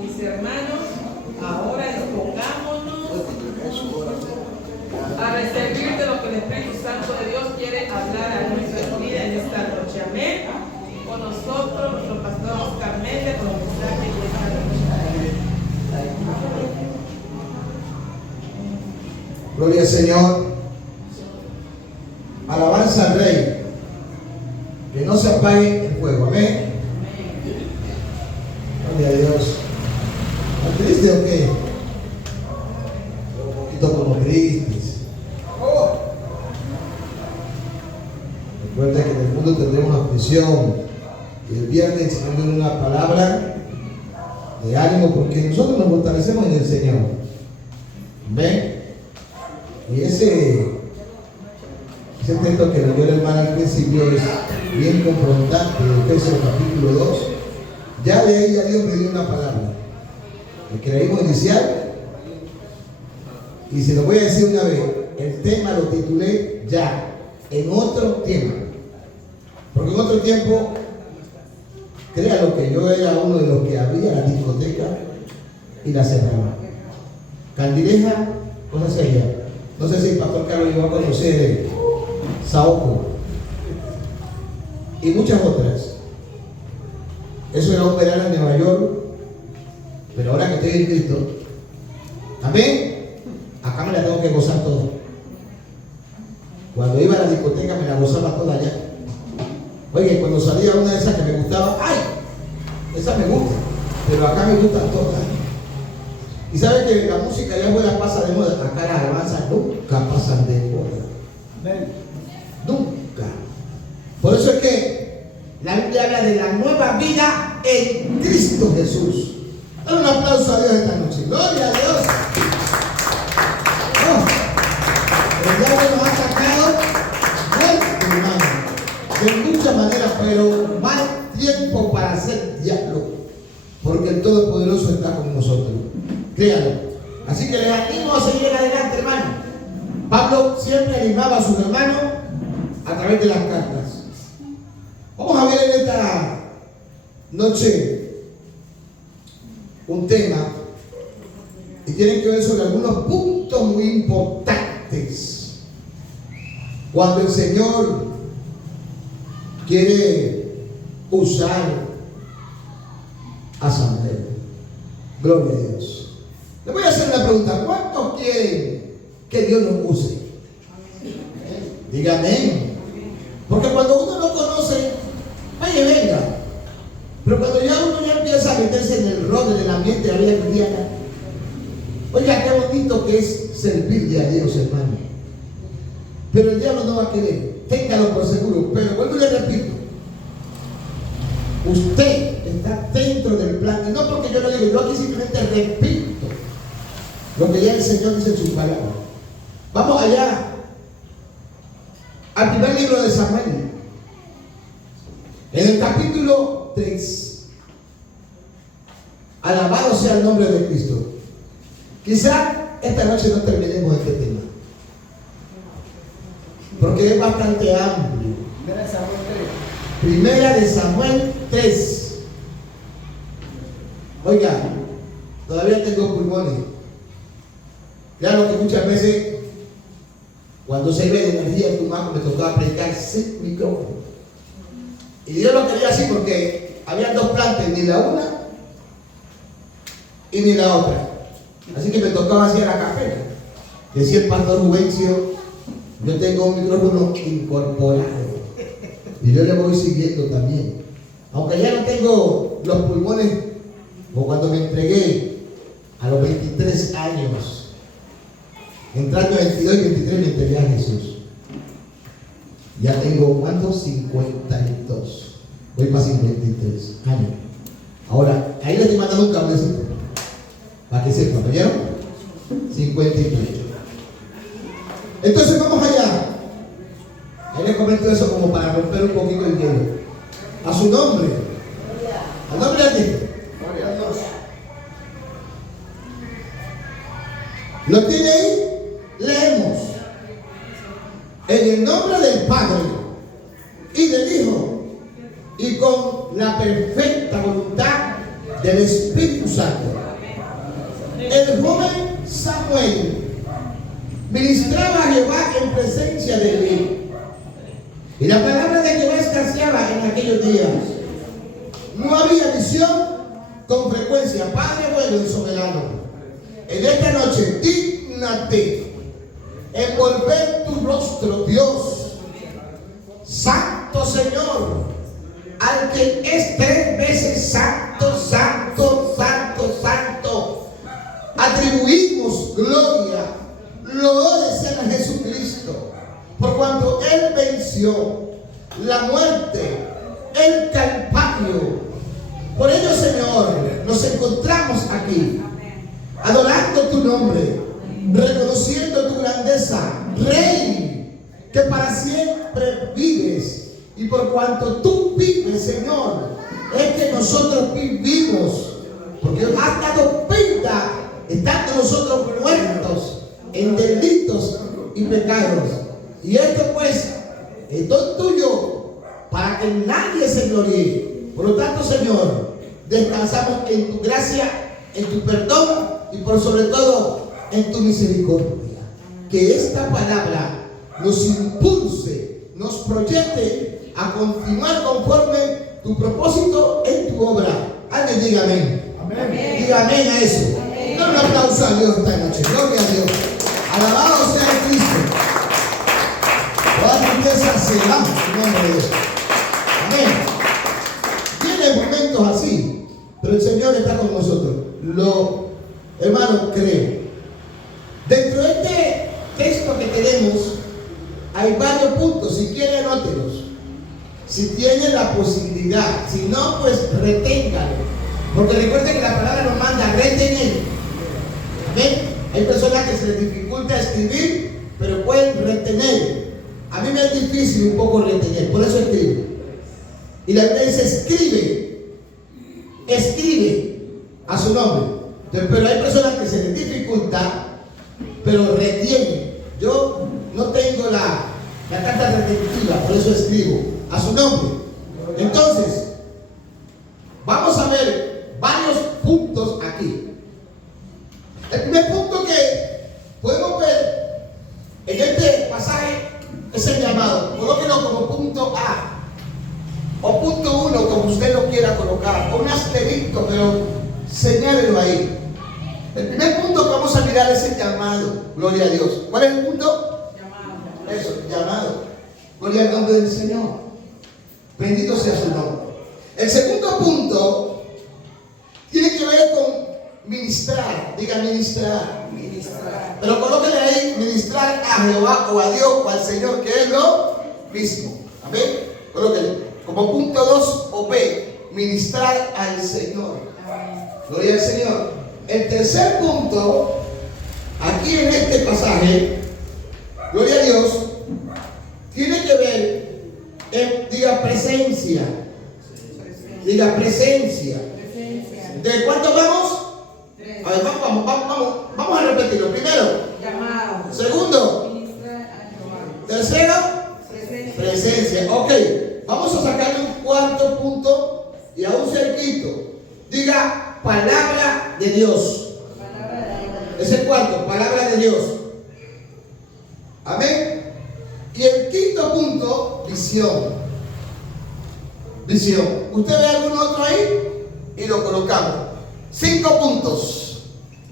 Mis hermanos, ahora dispongámonos a recibir de lo que el Espíritu Santo de Dios quiere hablar a nuestra vida en esta noche. Amén. Con nosotros, nuestro pastor Oscar Méndez, con el mensaje de esta noche. Gloria al Señor. Alabanza al Rey. Que no se apague el fuego. Amén. Gloria a Dios. ¿Estás triste o qué? Un poquito como tristes. Recuerda que en el mundo tendremos aflicción. Y el viernes extendiendo una palabra de ánimo porque nosotros nos fortalecemos en el Señor. ¿Ven? Y ese texto que leyó el hermano al principio es bien confrontante, Efesios capítulo 2. Ya de ahí a Dios me dio una palabra. El que leímos inicial. Y se lo voy a decir una vez. El tema lo titulé ya, en otro tiempo. Porque en otro tiempo, créalo que yo era uno de los que abría la discoteca y la cerraba. Candileja, cosa seria. No sé si el pastor Carlos llegó a conocer Saoco y muchas otras. Eso era un verano en Nueva York, pero ahora que estoy en Cristo, amén, acá me la tengo que gozar toda. Cuando iba a la discoteca me la gozaba toda allá. Oye, cuando salía una de esas que me gustaba, ¡ay! Esa me gusta, pero acá me gustan todas. Y sabe que la música allá afuera pasa de moda, acá las alabanzas nunca pasan de moda. Amén. Nunca. Por eso es que la Biblia habla de la nueva vida en Cristo Jesús. Dale un aplauso a Dios esta noche. Gloria a Dios. El diablo nos ha sacado fuerte, hermano, de muchas maneras, pero mal tiempo para hacer diablo, porque el Todopoderoso está con nosotros. Créalo. Así que les animo a seguir adelante, hermano. Pablo siempre animaba a sus hermanos a través de las cartas. Vamos a ver en esta noche un tema y tienen que ver sobre algunos puntos muy importantes cuando el Señor quiere usar a Samuel. Gloria a Dios. Le voy a hacer una pregunta. ¿Cuántos quieren que Dios los use? Dígame. Porque cuando uno no conoce, vaya, venga. Pero cuando ya uno ya empieza a meterse en el rol, en el ambiente de la vida cristiana, oiga, qué bonito que es servirle a Dios, hermano. Pero el diablo no va a querer. Téngalo por seguro. Pero vuelvo y le repito. Usted está dentro del plan. Y no porque yo lo digo, yo aquí simplemente repito lo que ya el Señor dice en su palabra. Vamos allá al primer libro de Samuel, en el capítulo 3. Alabado sea el nombre de Cristo. Quizá esta noche no terminemos este tema, porque es bastante amplio. Primera de Samuel 3. Oiga, todavía tengo pulmones. Claro que muchas veces, cuando se ve de energía en tu mano, me tocaba predicar sin micrófono. Y Dios lo quería así porque había dos plantas, ni la una y ni la otra. Así que me tocaba así a la capela. Decía el pastor Juvencio, yo tengo un micrófono incorporado. Y yo le voy siguiendo también. Aunque ya no tengo los pulmones, como cuando me entregué a los 23 años. Entrando 22 y 23 me entregué a Jesús. Ya tengo, ¿cuántos? 52. Voy para 53 años. Ahora, ahí les estoy mandando un cablecito. Para que sepan, ¿vieron? 53. Entonces vamos allá. Ahí les comento eso como para romper un poquito el hielo. A su nombre. Al nombre de Cristo. ¿Lo tiene ahí? Leemos. En el nombre del Padre y del Hijo y con la perfecta voluntad del Espíritu Santo. El joven Samuel ministraba a Jehová en presencia de él. Y la palabra de Jehová escaseaba en aquellos días. No había visión con frecuencia. Padre bueno y soberano, en esta noche dígnate envolver tu rostro, Dios, Santo Señor, al que es 3 veces santo, santo, santo, santo. Atribuimos gloria, loores sean a Jesucristo, por cuanto Él venció la muerte, el Calvario. Por ello, Señor, nos encontramos aquí, adorando tu nombre, reconociendo tu grandeza, Rey, que para siempre vives. Y por cuanto tú vives, Señor, es que nosotros vivimos, porque has dado vida, estando nosotros muertos en delitos y pecados. Y esto pues es don tuyo, para que nadie se gloríe. Por lo tanto, Señor, descansamos en tu gracia, en tu perdón y por sobre todo en tu misericordia. Que esta palabra nos impulse, nos proyecte a continuar conforme tu propósito en tu obra. Alguien diga amén. Amén. Diga amén a eso. Amén. Dale un aplauso a Dios esta noche. Gloria a Dios. Alabado sea Cristo. Toda tristeza se va en nombre de Dios. Amén. Tiene momentos así, pero el Señor está con nosotros. Hermano, creo. Dentro de este texto que tenemos hay varios puntos. Si quieren, anótelos. Si tienen la posibilidad. Si no, pues reténganlo. Porque recuerden que la palabra nos manda retener. Amén. Hay personas que se les dificulta escribir, pero pueden retener. A mí me es difícil un poco retener, por eso escribo. Y la Biblia dice escribe a su nombre. Entonces, pero hay personas que se les dificulta, pero retienen. Yo no tengo la carta retentiva, por eso escribo a su nombre. Entonces, vamos a ver varios puntos aquí. El primer punto que podemos ver en este pasaje es el llamado. Colóquenlo como punto A o punto 1, como usted lo quiera colocar, con un asterisco, pero señálelo ahí. El primer punto que vamos a mirar es el llamado. Gloria a Dios. ¿Cuál es el punto? Llamado. Eso, llamado. Gloria al nombre del Señor. Bendito sea su nombre. El segundo punto tiene que ver con ministrar. Diga ministrar. Ministrar. Pero colóquenle ahí ministrar a Jehová o a Dios o al Señor, que es lo mismo. Amén. Colóquenle. Como punto 2 o B, ministrar al Señor. Gloria al Señor. El tercer punto, aquí en este pasaje, gloria a Dios, tiene que ver, diga presencia. Diga presencia. ¿De cuánto vamos? A ver, vamos a repetirlo. Primero, llamado. Segundo, tercero, presencia. Ok, vamos a sacarle un cuarto punto y a un cerquito. Diga palabra de Dios. Es el cuarto, palabra de Dios. Amén. Y el quinto punto, visión. Visión. ¿Usted ve algún otro ahí? Y lo colocamos. 5 puntos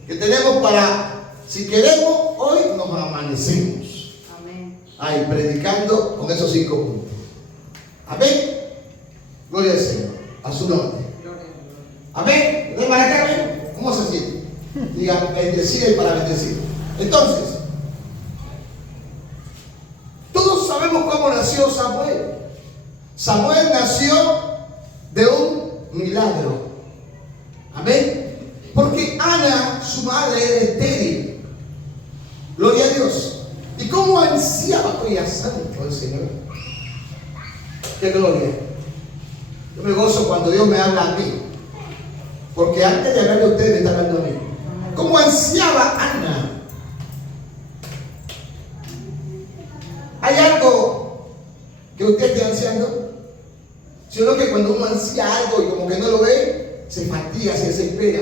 que tenemos para, si queremos, hoy nos amanecemos. Amén. Ahí, predicando con esos 5 puntos. Amén. Gloria al Señor. A su nombre. Amén. ¿De para acá, ven? ¿Cómo se siente? Digan, bendecida y para bendecir. Entonces, todos sabemos cómo nació Samuel. Samuel nació de un milagro. Amén. Porque Ana, su madre, era estéril. Gloria a Dios. ¿Y cómo ansiaba? Oye, santo el Señor. ¡Qué gloria! Yo me gozo cuando Dios me habla a mí. Porque antes de hablarle a ustedes, me está hablando a mí. ¿Cómo ansiaba Ana? ¿Hay algo que usted esté ansiando? Sino que cuando uno ansía algo y como que no lo ve, se fatiga, se desespera.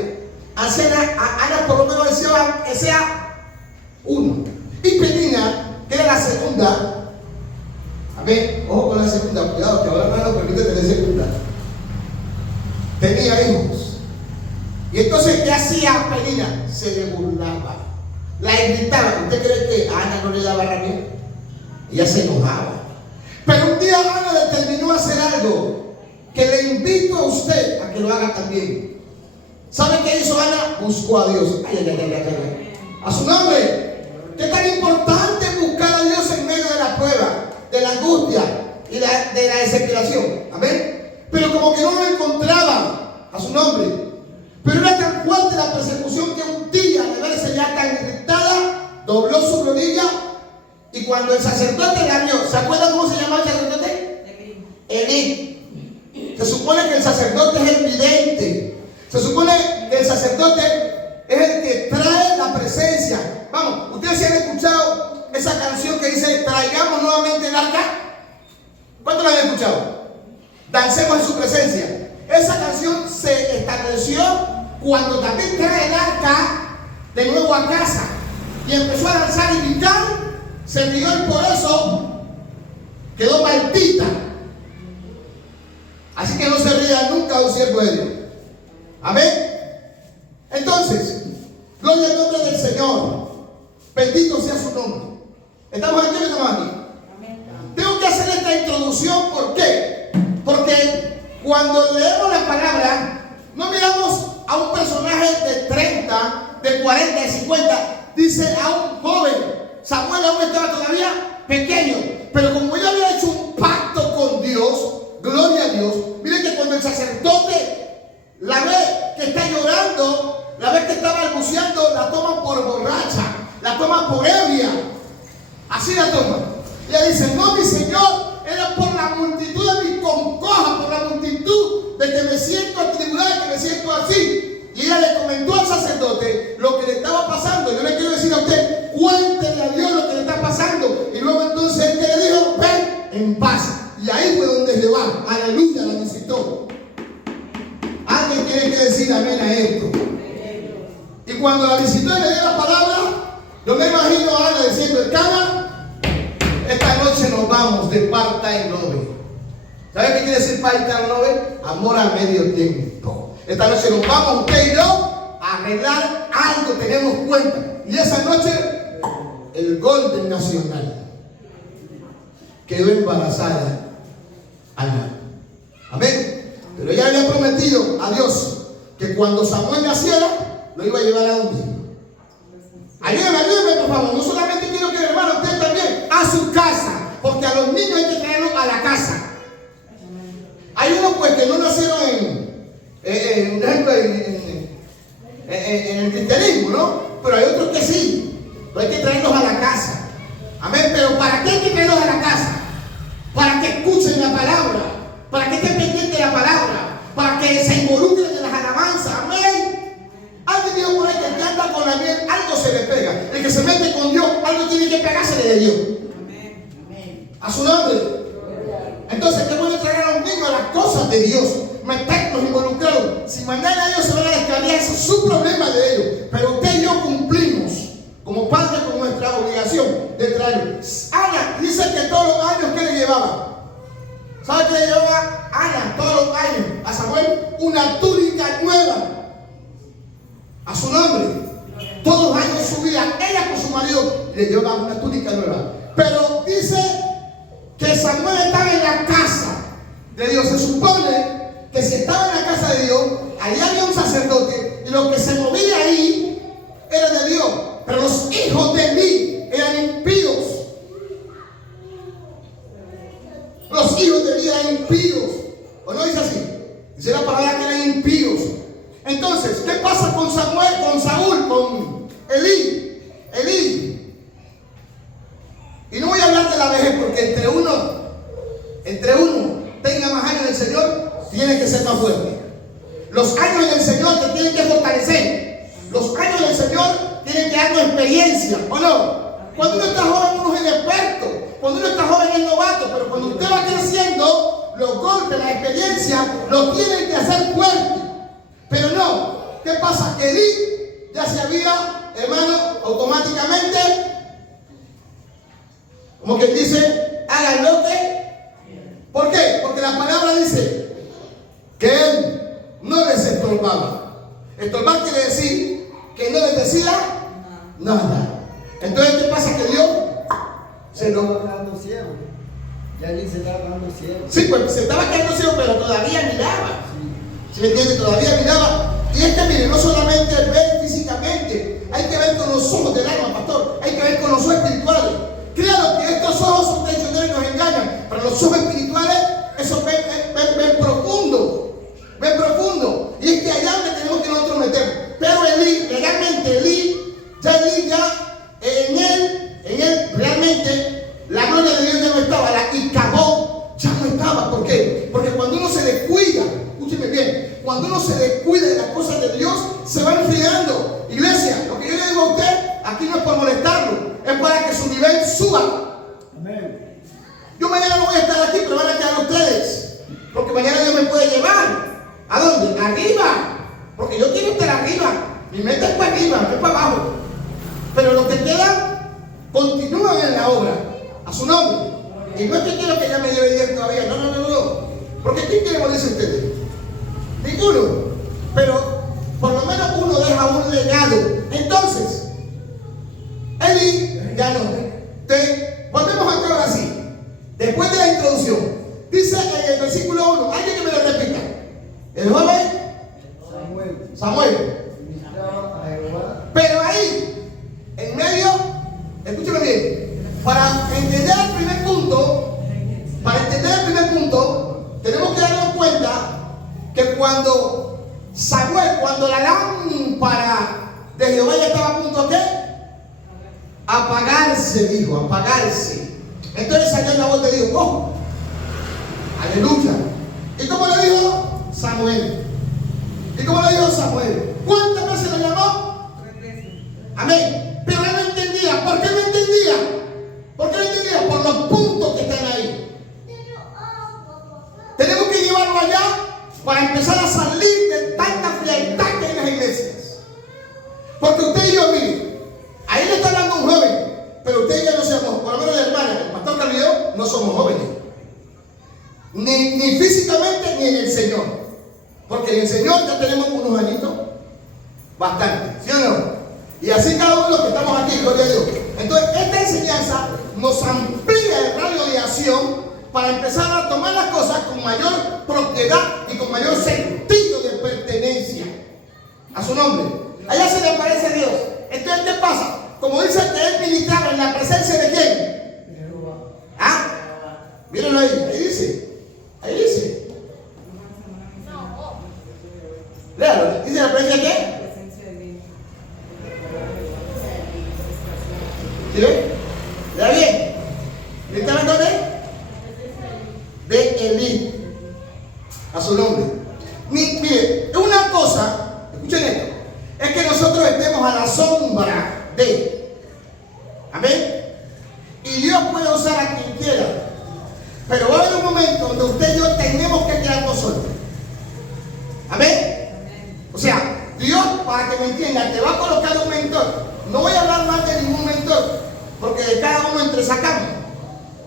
Ana por lo menos deseaba que sea uno. Y Penina, que era la segunda, a ver, ojo con la segunda, cuidado, que ahora no nos permite tener segunda. Tenía hijos. Y entonces, ¿qué hacía Penina? Se le burlaba, la irritaba. ¿Usted cree que a Ana no le daba rabia? Ella se enojaba. Pero un día Ana determinó hacer algo que le invito a usted a que lo haga también. ¿Sabe qué hizo Ana? Buscó a Dios. A su nombre. ¿Qué tan importante es buscar a Dios en medio de la prueba, de la angustia y de la desesperación? Amén. Pero como que no lo encontraba. A su nombre. Pero era tan fuerte la persecución que un día, de verse ya tan irritada, dobló su rodilla. Y cuando el sacerdote la vio, ¿se acuerdan cómo se llamaba el sacerdote? Elí. Se supone que el sacerdote es el vidente. Se supone que el sacerdote es el que trae la presencia. Vamos, ustedes se han escuchado esa canción que dice: traigamos nuevamente el arca. ¿Cuántos la han escuchado? Dancemos en su presencia. Esa canción se estableció cuando David trae el arca de nuevo a casa y empezó a danzar y gritar. Se rió y por eso quedó maldita. Así que no se ría nunca un siervo de Dios. Amén. Entonces, gloria al nombre del Señor. Bendito sea su nombre. ¿Estamos aquí o no estamos aquí? Tengo que hacer esta introducción. ¿Por qué? Porque cuando leemos la palabra, no miramos a un personaje de 30, de 40, de 50. Dice a un joven. Samuel aún estaba todavía pequeño, pero como ya había hecho un pacto con Dios, gloria a Dios. Miren que cuando el sacerdote la ve que está llorando, la ve que está balbuceando, la toman por borracha, la toman por ebria. Así la toman. Y ella dice: no, mi Señor, era por la multitud de mi congoja, por la multitud de que me siento atribulada, de que me siento así. Y ella le comentó al sacerdote lo que le estaba pasando. Yo le quiero decir a usted: cuéntele a Dios lo que le está pasando. Y luego entonces él que le dijo: ven en paz. Y ahí fue donde Jehová, aleluya, la visitó. Alguien tiene que decir amén a esto. Y cuando la visitó y le dio la palabra, yo me imagino a Ana diciendo: Cana, esta noche nos vamos de part-time love. ¿Sabe qué quiere decir part-time love? Amor a medio tiempo. Esta noche nos vamos usted y yo a arreglar algo, tenemos cuenta. Y esa noche el Golden Nacional quedó embarazada Ana. Amén. Pero ella había prometido a Dios que cuando Samuel naciera lo iba a llevar a dónde. Ayúdeme por favor. No solamente quiero que el hermano, usted también, a su casa, porque a los niños hay que traerlos a la casa. Hay unos pues que no nacieron un ejemplo en el cristianismo, ¿no? Pero hay otros que sí. Hay que traerlos a la casa. Amén. Pero ¿para qué hay que traerlos a la casa? Para que escuchen la palabra, para que estén pendientes de la palabra, para que se involucren en las alabanzas. Amén. Alguien dijo por ahí que el que anda con la miel, algo se le pega. El que se mete con Dios, algo tiene que pegársele de Dios. Amén. A su nombre. Entonces, ¿qué puede traer a un niño a las cosas de Dios? Meternos, involucrarlos. Si mañana ellos se van a descargar, eso es su problema de ellos. Pero usted y yo cumplimos como padres con nuestra obligación de traerlos. Ana dice que todos los años, ¿qué le llevaba? ¿Sabe qué le llevaba Ana todos los años a Samuel? Una túnica nueva. A su nombre. Todos los años de su vida, ella con su marido le llevaba una túnica nueva. Pero dice que Samuel estaba en la casa de Dios. Se supone que si estaba en la casa de Dios, allá había un sacerdote y lo que se movía ahí era de Dios. Pero los hijos de Elí eran impíos. Los hijos de Elí eran impíos. ¿O no dice así? Dice la palabra que eran impíos. Entonces, ¿qué pasa con Samuel, con Saúl, con Elí? Y no voy a hablar de la vejez porque entre uno tenga más años en el Señor, tiene que ser más fuerte. Los años en el Señor te tienen que fortalecer. Los años del Señor tienen que darnos experiencia, ¿o no? Cuando uno está joven, uno es inexperto. Cuando uno está joven, es novato. Pero cuando usted va creciendo, los golpes, la experiencia, lo tienen que hacer fuerte. ¿qué pasa? Elí ya se había, hermano, automáticamente, como que dice, hagan lo que. ¿Por qué? Porque la palabra dice que él no les estorbaba. Estorbar quiere decir que no les decía nada. Entonces, ¿qué pasa? Que Dios se lo... estaba quedando ciego. Ya Elí se estaba quedando ciego. Sí, pues se estaba quedando ciego, pero todavía miraba. ¿Sí me entiende? Todavía miraba. Y es que, mire, no solamente ver físicamente, hay que ver con los ojos del alma, pastor. Hay que ver con los ojos espirituales. Claro que estos ojos son traicioneros y nos engañan, pero los ojos espirituales, esos ven profundo. Ven profundo. Y es que allá donde tenemos que nosotros meter. Pero Elí, legalmente, Elí ya en él realmente la gloria de Dios ya no estaba, la Icabod ya no estaba. ¿Por qué? Porque cuando uno se descuida, escúcheme bien, cuando uno se descuida de las cosas de Dios, se va enfriando. Iglesia, lo que yo le digo a usted, aquí no es por molestarlo, es para que su nivel suba. Amén. Yo mañana no voy a estar aquí, pero van a quedar ustedes, porque mañana Dios me puede llevar. ¿A dónde? Arriba, porque yo quiero estar arriba. Mi meta es para arriba, no es para abajo. Pero los que quedan continúan en la obra, a su nombre. Y no es que quiero que ya me lleve 10 todavía, no. Porque ¿quién quiere morirse ustedes? Ninguno. Pero por lo menos uno deja un legado. Entonces, Elí ya no. Volvemos acá ahora sí. Después de la introducción, dice en el versículo 1, alguien que me lo repita. El joven Samuel Ministraba a Jehová. Pero ahí, en medio, escúcheme bien, para entender el primer punto, tenemos que darnos cuenta que cuando la lámpara de Jehová ya estaba a punto de apagarse, dijo, apagarse. Entonces salió la voz de Dios, ¡oh! ¡Aleluya! ¿Y cómo le dijo? Samuel. ¿Y cómo le dijo Samuel? ¿Cuántas veces lo llamó? 3 veces. Amén. Pero él no entendía. ¿Por qué no entendía? ¿Por qué no entendía? Por los puntos que están ahí. Tenemos que llevarlo allá para empezar a salir de tanta frialdad que hay en las iglesias. Porque usted y yo, mire, ahí le está hablando un joven, pero usted y yo no somos, por lo menos la hermana, el pastor Carlos y yo, no somos jóvenes. Ni físicamente ni en el Señor. Porque en el Señor ya tenemos unos añitos bastante, ¿sí o no? Y así cada uno de los que estamos aquí, gloria a Dios. Entonces, esta enseñanza nos amplía el radio de acción para empezar a tomar las cosas con mayor propiedad y con mayor sentido de pertenencia a su nombre. Allá se le aparece Dios. Entonces, ¿qué pasa? Como dice que él ministraba en la presencia de quién. ¿Ah? Mírenlo ahí dice. Ahí dice. Léalo, ¿dice la presencia de qué? Presencia de Dios. ¿Sí ve? ¿Le da bien? ¿Le está hablando de Elí? A su nombre. Mire, una cosa, escuchen esto, es que nosotros estemos a la sombra de. Amén. Y Dios puede usar a quien quiera. Pero va a haber un momento donde usted y yo tenemos que quedarnos solos. Amén. O sea, Dios, para que me entiendan, te va a colocar un mentor. No voy a hablar más de ningún mentor, porque de cada uno entresacamos.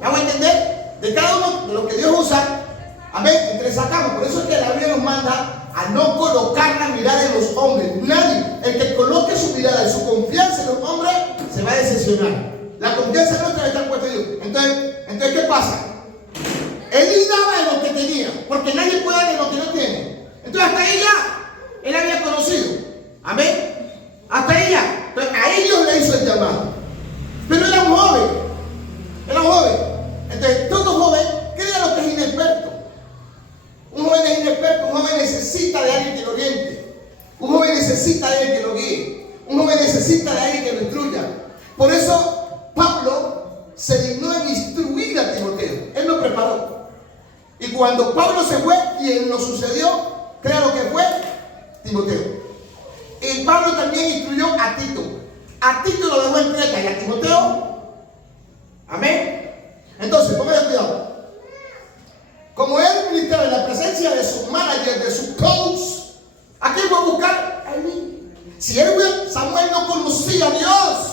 ¿Me hago entender? De cada uno de lo que Dios usa, amén, entresacamos. Por eso es que la Biblia nos manda a no colocar la mirada en los hombres. Nadie, el que coloque su mirada y su confianza en los hombres, se va a decepcionar. La confianza nuestra está puesta en Dios. Entonces, ¿qué pasa? Él daba en lo que tenía, porque nadie puede dar en lo que no tiene. Entonces, hasta ella, él había conocido. Amén. Hasta ella. Entonces, a ellos le hizo el llamado. Pero era un joven. Entonces, todo joven cree lo que es inexperto. Un joven es inexperto. Un joven necesita de alguien que lo oriente. Un joven necesita de alguien que lo guíe. Un joven necesita de alguien que lo instruya. Por eso, Pablo se dignó en instruir a Timoteo. Él lo preparó. Y cuando Pablo se fue, quien lo sucedió, crea lo que fue Timoteo. Y Pablo también instruyó a Tito. A Tito lo dejó en Creta y a Timoteo. Amén. Entonces, póngale cuidado. Como él ministraba en la presencia de su manager, de su coach, ¿a quién fue a buscar? A mí. conocí a Dios.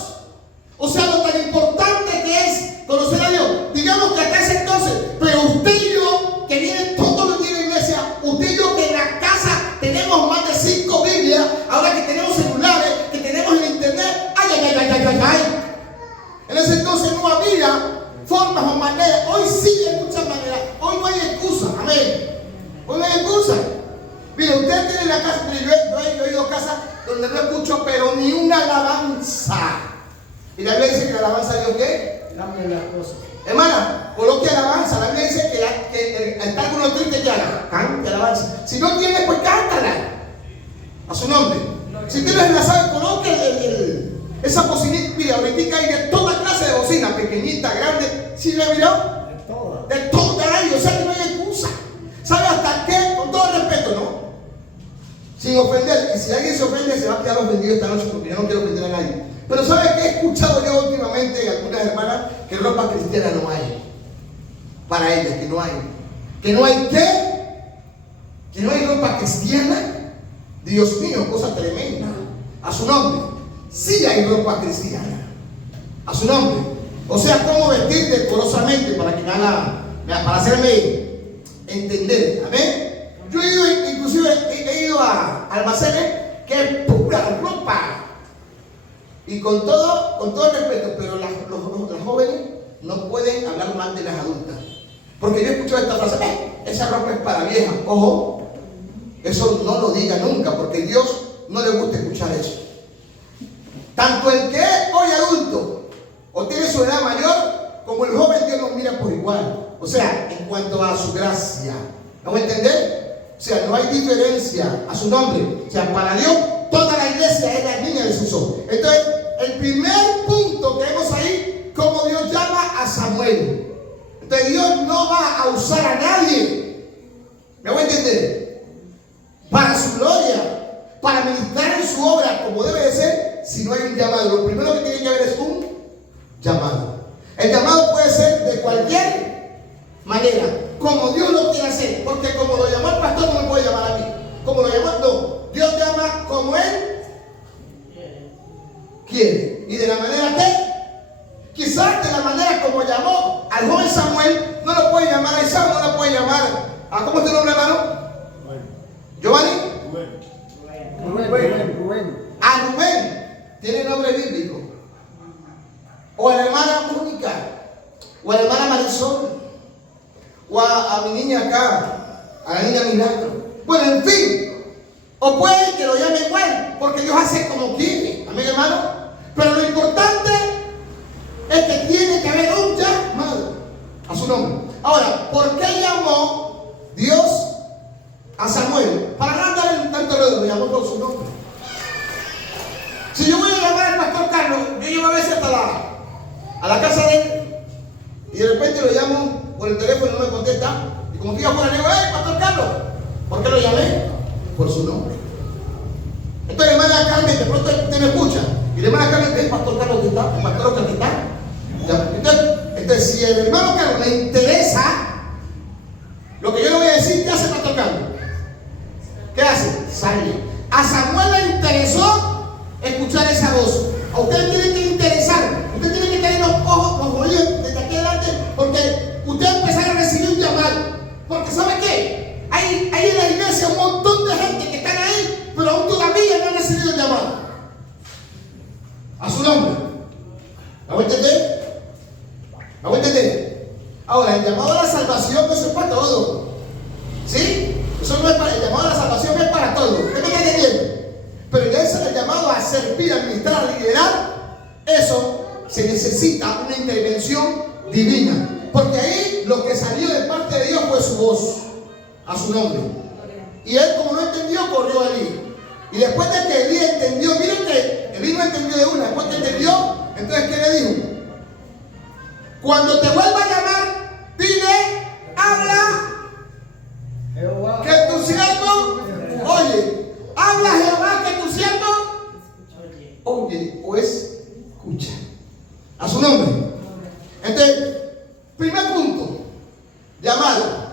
O sea, lo tan importante que es conocer a Dios. Digamos que hasta ese entonces, pero usted y yo, que vienen todos los días a la iglesia, usted y yo que en la casa tenemos más de 5 Biblias, ahora que tenemos celulares, que tenemos el internet, ay. En ese entonces no había formas o maneras. Hoy sí hay muchas maneras. Hoy no hay excusa. Amén. Hoy no hay excusa. Mire, usted tiene la casa, yo he ido a casas donde no escucho pero ni una alabanza. Y la Biblia dice que la alabanza de Dios, ¿qué? Cambia las cosas. Hermana, coloque alabanza. La Biblia dice que está con los tristes que haga. Cante alabanza. Si no tienes, pues cántala. A su nombre. Si tienes la sabe, coloque esa bocinita. Mira, ahorita hay de toda clase de bocina, pequeñita, grande. ¿Sí le miró? De todas. De toda ahí. O sea que no hay excusa. ¿Sabe hasta qué? Con todo respeto, ¿no? Sin ofender. Y si alguien se ofende, se va a quedar ofendido esta noche porque yo no quiero ofender a nadie. Pero ¿sabe qué he escuchado yo últimamente de algunas hermanas? Que ropa cristiana no hay. Para ellas, que no hay. ¿Que no hay qué? ¿Que no hay ropa cristiana? Dios mío, cosa tremenda. A su nombre. Sí hay ropa cristiana. A su nombre. O sea, cómo vestir decorosamente para que para hacerme entender. Amén. Yo he ido, inclusive he ido a almacenes que es pura ropa. Y con todo el respeto, pero las jóvenes no pueden hablar mal de las adultas. Porque yo he escuchado esta frase, esa ropa es para viejas. Ojo, eso no lo diga nunca, porque Dios no le gusta escuchar eso. Tanto el que es hoy adulto o tiene su edad mayor, como el joven, Dios nos mira por igual. O sea, en cuanto a su gracia. ¿No me entender? O sea, no hay diferencia a su nombre. O sea, para Dios, toda la iglesia es la niña de sus ojos. Entonces, el primer punto que vemos ahí, como Dios llama a Samuel. Entonces, Dios no va a usar a nadie. ¿Me voy a entender? Para su gloria, para ministrar en su obra, como debe de ser, si no hay un llamado. Lo primero que tiene que haber es un llamado. El llamado puede ser de cualquier manera, como Dios lo quiere hacer, porque como lo llamó el pastor, no me puede llamar a mí. Como lo llamó, no. Dios llama como Él quiere. Y de la manera que, quizás de la manera como llamó al joven Samuel, no lo puede llamar a Isaac, no lo puede llamar a, ¿cómo es tu nombre, hermano? ¿Giovanni? Rubén. A Rubén. Tiene nombre bíblico. O a la hermana Mónica, o a la hermana Marisol, o a mi niña acá, a la niña Milagro. Bueno, en fin. O puede que lo llame igual, porque Dios hace como quiere. Amén, hermano. Pero lo importante es que tiene que haber un llamado a su nombre. Ahora, ¿por qué llamó Dios a Samuel? Para no andar en tanto ruido, lo llamó por su nombre. Si yo voy a llamar al pastor Carlos, yo llevo a veces hasta a la casa de él, y de repente lo llamo por el teléfono y no me contesta, y como que yo afuera le digo, ¡hey, pastor Carlos! ¿Por qué lo llamé? Por su nombre. Entonces, hermana Carmen, de pronto usted me escucha, y la hermana Carmen, ¿el pastor Carlos que está? ¿El pastor Oscar que está? Entonces, si el hermano Carlos le interesa lo que yo le voy a decir, ¿qué hace el pastor Carlos? ¿Qué hace? Sale. A Samuel le interesó escuchar esa voz. A usted tiene que interesar. Usted tiene que tener los ojos, los oídos desde aquí adelante, porque usted va a empezar a recibir un llamado. Porque ¿sabe qué? Hay en la iglesia un montón de gente que están ahí, pero aún todavía no han recibido el llamado. A su nombre. ¿Me voy a entender? ¿Me voy a entender? Ahora, el llamado a la salvación, eso es para todo. ¿Sí? Eso no es para, el llamado a la salvación es para todo. ¿Usted me está entendiendo? Pero ya ese es el llamado a servir, a administrar, a liderar. Eso se necesita una intervención divina. Porque ahí lo que salió de parte de Dios fue su voz. A su nombre. Y él, como no entendió, corrió a Elí. Y después de que Elí entendió, miren que Elí no entendió de una. Después que entendió, entonces ¿qué le dijo? Cuando te vuelva a llamar, dile, habla, Jehová. que tu siervo oye. Habla Jehová, que tu siervo oye o escucha. A su nombre. Entonces, primer punto, llamado.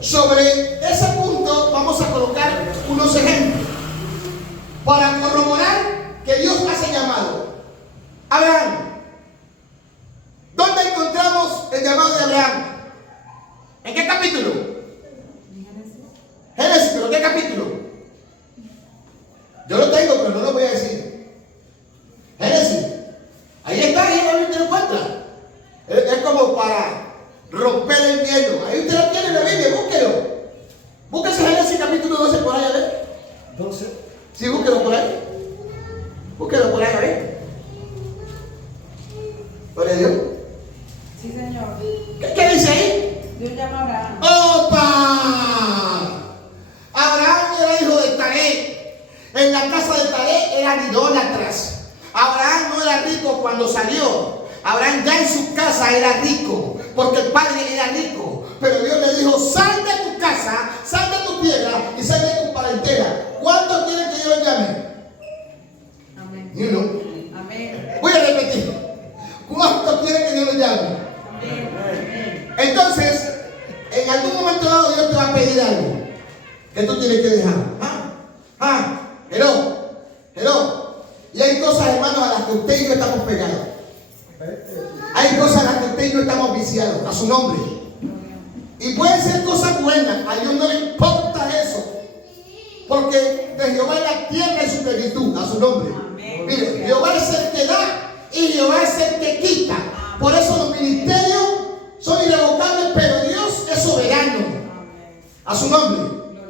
Sobre ese punto vamos a colocar unos ejemplos para corroborar que Dios qué capítulo? Yo lo tengo, pero no lo voy a decir. Génesis. Ahí está, ahí en la Biblia lo encuentra. Es como para romper el hielo. Ahí usted lo tiene en la Biblia, búsquelo. Búsquese Génesis capítulo 12 por ahí, a ver. 12. Sí, búsquelo por ahí. Búsquelo por ahí, a ver. ¿Gloria a Dios? Sí, Señor. ¿Qué dice ahí? Dios llama a Abraham. ¡Opa! Abraham era hijo de Taré. En la casa de Taré eran idólatras. Abraham no era rico cuando salió. Abraham ya en su casa era rico, porque el padre era rico. Pero Dios le dijo: sal de tu casa, sal de tu tierra y sal de tu parentela. ¿Cuántos quieren que yo los llame? Amén. Ni uno. Amén. Voy a repetir. ¿Cuántos quieren que yo los llame? Amén. Entonces, en algún momento dado Dios te va a pedir algo que tú tienes que dejar. Hello. Y hay cosas, hermanos, a las que usted y yo estamos pegados. Hay cosas a las que usted y yo estamos viciados, a su nombre. Y pueden ser cosas buenas, a Dios no le importa eso. Porque de Jehová es la tierra y su plenitud, a su nombre. Mire, Jehová es el que da y Jehová es el que quita. Por eso los ministerios son irrevocables, pero Dios es soberano. A su nombre.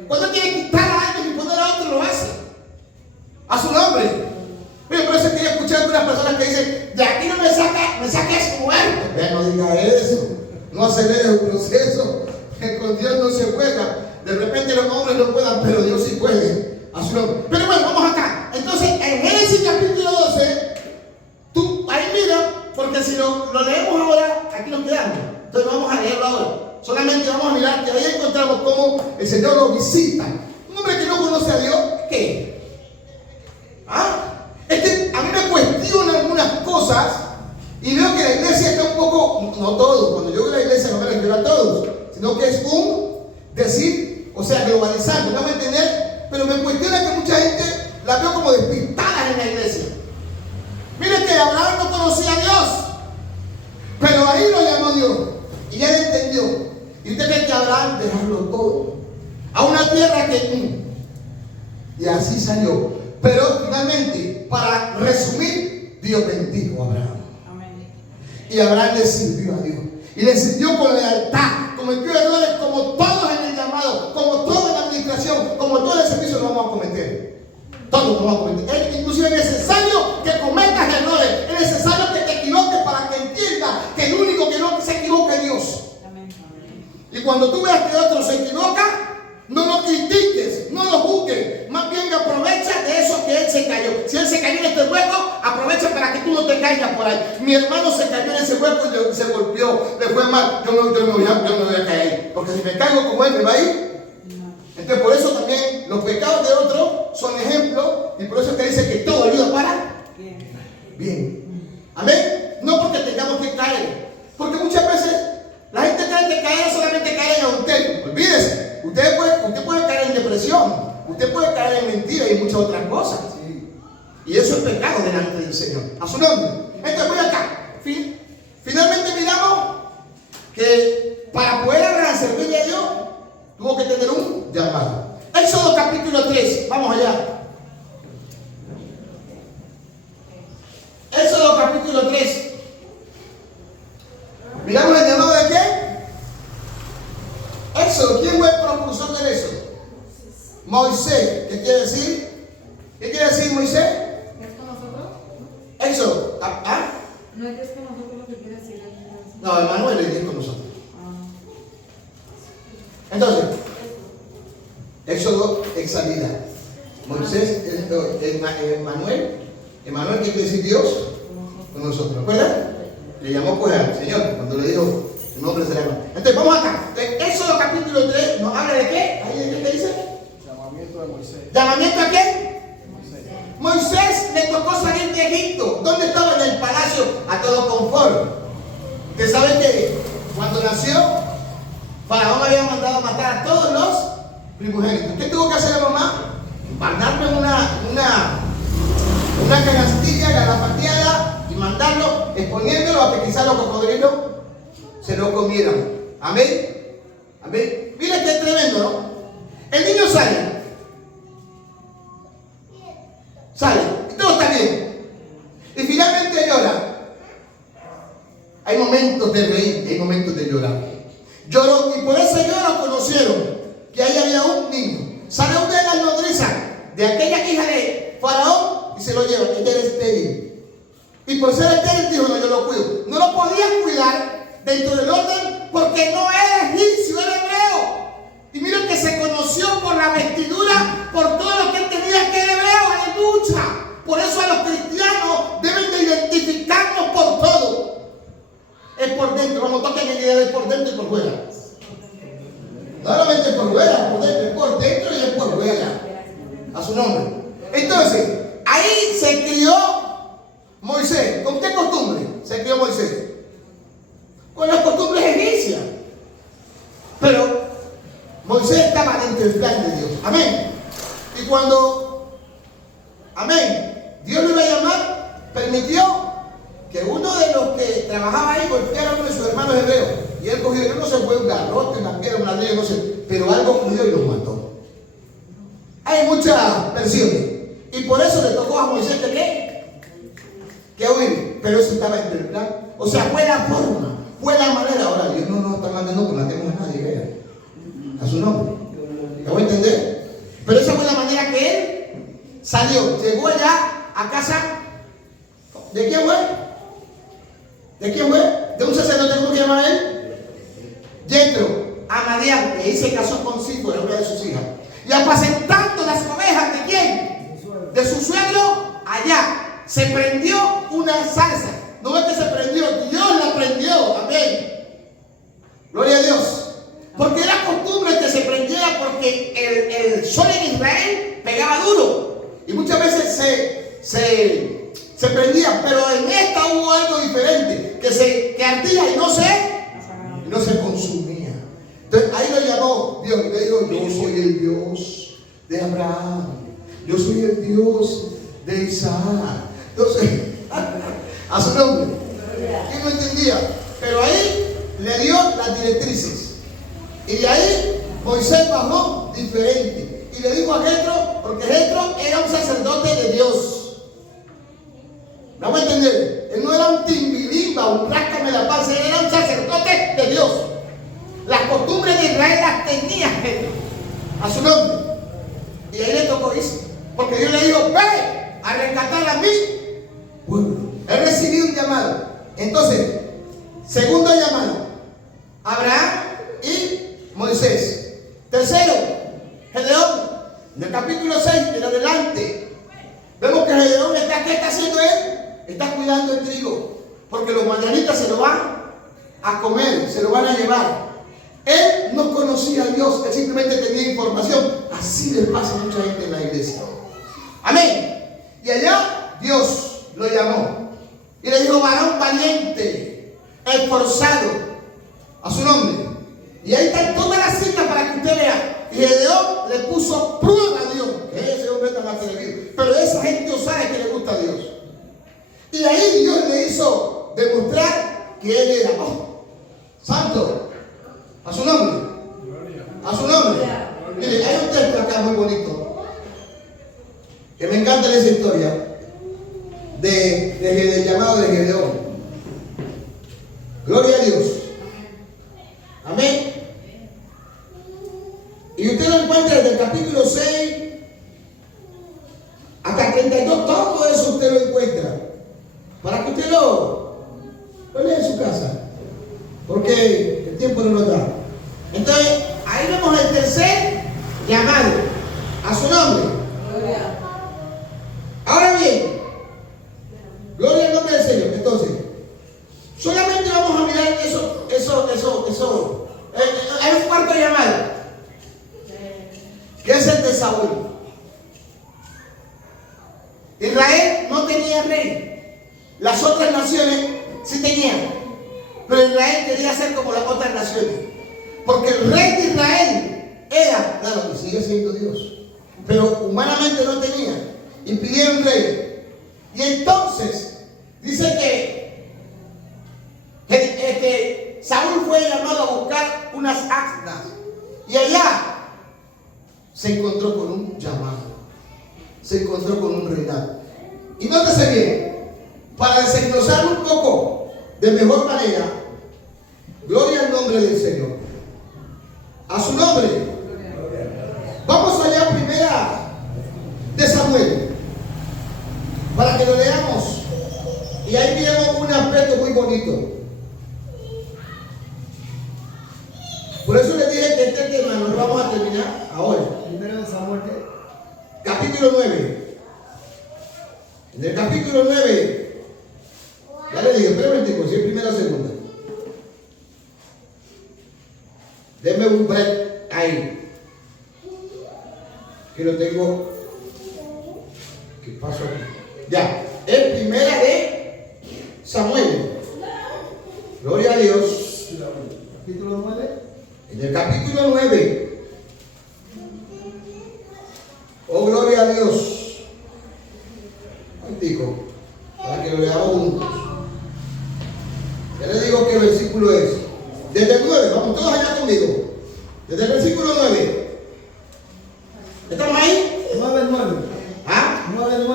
Cuando quiere quitar a alguien y poner a otro, lo hace. A su nombre. Mire, por eso es que yo escuché a algunas personas que dicen: de aquí no me saques muerto. No diga eso. No acelere el proceso. Que con Dios no se juega. De repente los hombres no puedan, pero Dios sí puede. A su nombre. Pero bueno, vamos acá. Entonces, en Génesis capítulo 12, tú ahí mira, porque si lo leemos ahora, aquí nos quedamos. Entonces no vamos a leerlo ahora. Solamente vamos a mirar que ahí encontramos cómo el Señor lo visita. Un hombre que no conoce a Dios, ¿qué? A mí me cuestionan algunas cosas y veo que la iglesia está un poco, no todos, cuando yo veo la iglesia no me refiero a todos, sino que es un decir, o sea, globalizando, no me entender, pero me cuestiona que mucha gente la veo como despistadas en la iglesia. Miren que Abraham no conocía a Dios, pero ahí lo llamó Dios y él entendió. Y usted cree que Abraham dejarlo todo a una tierra que y así salió. Pero finalmente, para resumir, Dios bendijo a Abraham. Amén. Y Abraham le sirvió a Dios. Y le sirvió con lealtad. Cometió errores como todos en el llamado, como todos en la administración, como todo el servicio lo vamos a cometer. Todos lo vamos a cometer. Es inclusive necesario que cometas errores. Es necesario que te equivoques para que entiendas que el único que no se equivoca es Dios. Amén. Y cuando tú veas que otro se equivoca, no lo critiques, no lo juzgues. Más bien aprovecha de eso que él se cayó. Si él se cayó en este hueco, aprovecha para que tú no te caigas por ahí. Mi hermano se cayó en ese hueco y se golpeó, le fue mal. Yo no voy a caer. Porque si me caigo como él, me va a ir. Entonces por eso también los pecados de otros son ejemplos. Y por eso es que dice que todo ayuda para bien. Amén. No porque tengamos que caer. Porque muchas veces la gente cree que caer es solamente caer en adulterio. Olvídese. Usted puede caer en depresión, usted puede caer en mentira y muchas otras cosas. Y eso es pecado delante del Señor. A su nombre. Entonces voy acá. Finalmente miramos que para poder servirle a Dios, tuvo que tener un llamado. Éxodo capítulo 3. Vamos allá. Éxodo capítulo 3. Miramos el llamado de qué. Éxodo, ¿quién fue el propulsor del Éxodo? Moisés. ¿Qué quiere decir? ¿Qué quiere decir Moisés? ¿Es con nosotros? Éxodo. No es con nosotros lo que quiere decir. No, Emmanuel es Dios con nosotros. Entonces, Éxodo es salida. Moisés es Emmanuel. Emmanuel, ¿qué quiere decir Dios? Con nosotros. ¿Recuerdan? Le llamó pues al Señor cuando le dijo su nombre será. Entonces vamos acá. Éxodo capítulo 3 nos habla de qué. ¿Ahí de qué dice? Llamamiento de Moisés. ¿Llamamiento a quién? Moisés le tocó salir de Egipto. ¿Dónde estaba? En el palacio a todo confort. Usted sabe que cuando nació, Faraón había mandado a matar a todos los primogénitos. ¿Qué tuvo que hacer la mamá? Mandarlo en una canastilla garabateada y mandarlo, exponiéndolo a que quizás los cocodrilos se lo comieran. Amén. Amén. Mira qué tremendo, ¿no? El niño sale. de aquella hija de Faraón y se lo llevan. Ella era estéril. Y por ser estéril dijo, no, yo lo cuido. No lo podían cuidar dentro del orden porque no era egipcio, era hebreo. Y miren que se conoció por la vestidura, por todo lo que él tenía, que era hebreo, aleluya. Por eso a los cristianos deben de identificarnos por todo. Es por dentro, vamos, toquen el idea de por dentro y por fuera. No solamente por fuera, por dentro, es por dentro y es por fuera. A su nombre. Entonces, ahí se crió Moisés. ¿Con qué costumbre se crió Moisés? Con las costumbres egipcias. Pero Moisés estaba dentro del plan de Dios. Amén. Y cuando, amén, Dios lo iba a llamar, permitió que uno de los que trabajaba ahí golpeara a uno de sus hermanos hebreos. Y él cogió, yo no sé, fue un garrote, una piedra, una ley, no sé, pero algo cogió y los mató. Hay muchas versiones. Y por eso le tocó a Moisés que ¿qué? Que huir. Pero eso estaba en el plan. O sea, fue la forma, fue la manera. Ahora, Dios no nos está mandando que matemos a nadie, vean. A su nombre. ¿Me voy a entender? Pero esa fue la manera que él salió. Llegó allá a casa. ¿De quién fue? ¿De quién fue? De un sacerdote, ¿cómo se llama él? Yetro, a Madián, y ahí se casó con Cipora, una de sus hijas. Y apacentando las ovejas, ¿de quién? De su suegro, allá. Se prendió una zarza. No es que se prendió, Dios la prendió. Amén. Gloria a Dios. Porque era costumbre que se prendiera porque el sol en Israel pegaba duro. Y muchas veces se prendía. Pero en esta hubo algo diferente. Que ardía y no se consumía. Entonces ahí lo llamó Dios y le dijo, yo soy el Dios de Abraham. Yo soy el Dios de Isaac. Entonces, a su nombre. ¿Quién no entendía? Pero ahí le dio las directrices. Y de ahí Moisés bajó diferente. Y le dijo a Jetro, porque Jetro era un sacerdote de Dios. ¿Vamos a entender? Él no era un timbilimba, un ráscame la paz, él era un sacerdote de Dios. Las costumbres de Israel las tenía Jetro. A su nombre. Y ahí le tocó irse. Porque Dios le dijo, ve a rescatar a mí. Bueno, él recibió un llamado. Entonces, segundo llamado, Abraham y Moisés. Tercero, Gedeón. En el capítulo 6, en adelante, vemos que Gedeón ¿qué está haciendo él? Está cuidando el trigo. Porque los madianitas se lo van a comer, se lo van a llevar. Él no conocía a Dios, él simplemente tenía información. Así le pasa a mucha gente en la iglesia. Amén. Y allá Dios lo llamó y le dijo, varón valiente, esforzado, a su nombre. Y ahí están todas las citas para que usted vea. Y Gedeón le puso prueba a Dios. Ese hombre tan atrevido. Pero esa gente osada que le gusta a Dios. Y ahí Dios le hizo demostrar que él era santo. A su nombre. A su nombre. Mire, hay un texto acá muy bonito. Que me encanta esa historia. Del llamado de Gedeón. Gloria a Dios. Amén. Y usted lo encuentra desde el capítulo 6 hasta 32. Todo eso usted lo encuentra. Para que usted lo lea en su casa. Porque el tiempo no nos da. Entonces, ahí vemos el tercer llamado. A su nombre. Ahora bien, gloria al nombre del Señor. Entonces, solamente vamos a mirar eso. Hay un cuarto llamado, que es el de Saúl. Israel no tenía rey. Las otras naciones sí tenían. Pero Israel quería ser como las otras naciones. Porque el rey de Israel era, claro, que sigue siendo Dios. Pero humanamente no tenía. Y pidieron rey. Y entonces, dice que Saúl fue llamado a buscar unas asnas. Y allá se encontró con un llamado. Se encontró con un reinado. Y nótese bien, para desglosar un poco de mejor manera, gloria al nombre del Señor. A su nombre. Vamos allá capítulo 9. En el capítulo 9, ya le digo, espera un momentico, si es primera o segunda. Denme un break ahí. Que lo tengo. ¿Qué pasó aquí? Ya, es primera de Samuel. Gloria a Dios. Capítulo 9. En el capítulo 9. Oh, gloria a Dios. Digo, para que lo leamos juntos. Ya le digo qué versículo es. Desde el 9, vamos todos allá conmigo. Desde el versículo 9. ¿Estamos ahí? 9. ¿Ah? 9.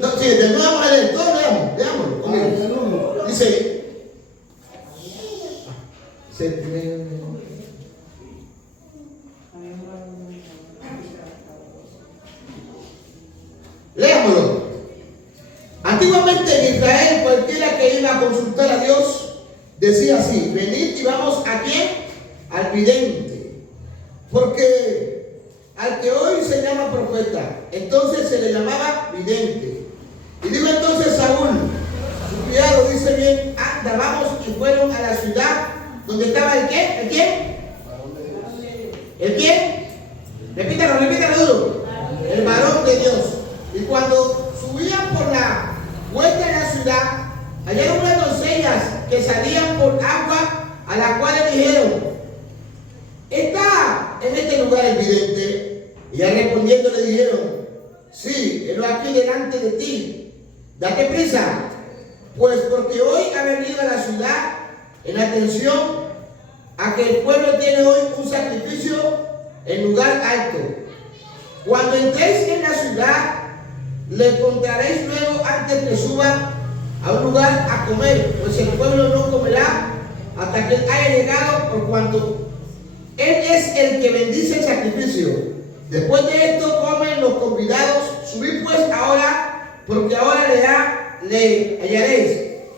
No, sí, desde el 9 vamos a leer. Todos leámoslo conmigo. Dice. Leámoslo. Antiguamente en Israel, cualquiera que iba a consultar a Dios decía así: venid y vamos ¿a quién? Al vidente. Porque al que hoy se llama profeta, entonces se le llamaba vidente. Y dijo entonces Saúl, su criado, dice bien, anda, vamos, y fueron a la ciudad donde estaba el ¿qué? ¿El quién? ¿El quién? Repítalo duro. El varón de Dios. Y cuando subían por la vuelta de la ciudad, hallaron unas doncellas que salían por agua, a las cuales dijeron: ¿está en este lugar el vidente? Y ya respondiendo le dijeron: sí, él va aquí delante de ti. Date prisa, pues porque hoy ha venido a la ciudad en atención a que el pueblo tiene hoy un sacrificio en lugar alto. Cuando entréis en la ciudad, le encontraréis luego antes que suba a un lugar a comer, pues el pueblo no comerá hasta que él haya llegado, por cuanto él es el que bendice el sacrificio. Después de esto comen los convidados. Subid pues ahora, porque ahora le hallaréis.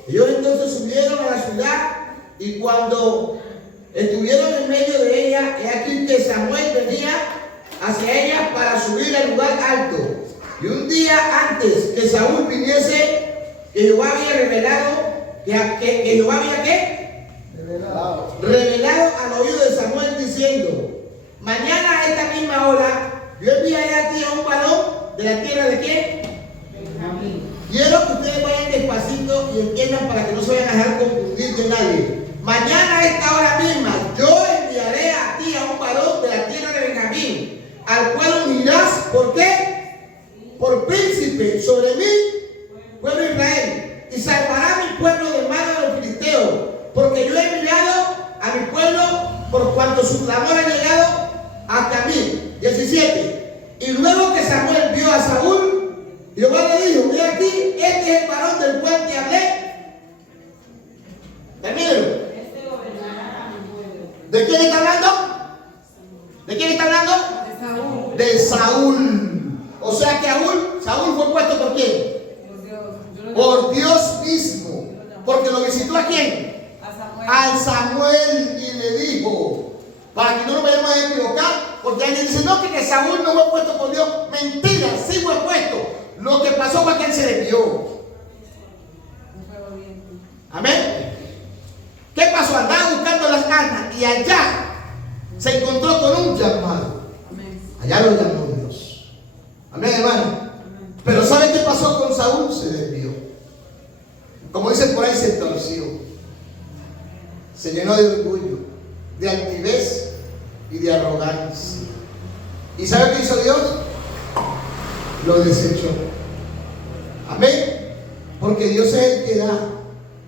Ellos entonces subieron a la ciudad, y cuando estuvieron en medio de ella, he aquí que Samuel venía hacia ella para subir al lugar alto. Y un día antes que Saúl viniese, que Jehová había revelado, que Jehová había ¿qué? Revelado al oído de Samuel diciendo: mañana a esta misma hora yo enviaré a ti a un varón de la tierra de ¿quién? Quiero que ustedes vayan despacito y entiendan para que no se vayan a dejar confundir de nadie. Mañana a esta hora misma yo enviaré a ti a un varón de la tierra de Benjamín, al cual unirás, ¿por qué? Por príncipe sobre mí, pueblo de Israel, y salvará a mi pueblo de mano de los filisteos, porque yo he enviado a mi pueblo por cuanto su clamor ha llegado hasta mí. 17. Y luego que Samuel vio a Saúl, Jehová le dijo: ve aquí, este es el varón del cual te hablé. Termínelo. ¿De quién está hablando? ¿De quién está hablando? De Saúl. O sea que Saúl fue puesto ¿por quién? Por Dios mismo. Porque lo visitó ¿a quién? Al Samuel, y le dijo, para que no nos vayamos a equivocar, porque alguien dice: no, que Saúl no fue puesto por Dios. Mentira, sí fue puesto. Lo que pasó fue que él se desvió. Amén. ¿Qué pasó? Andaba buscando las asnas y allá se encontró con un llamado. Allá lo llamó Dios. Amén, hermano. Pero ¿sabe qué pasó con Saúl? Se desvió. Como dicen por ahí, se torció. Se llenó de orgullo, de altivez y de arrogancia. ¿Y sabe qué hizo Dios? Lo desechó. Amén. Porque Dios es el que da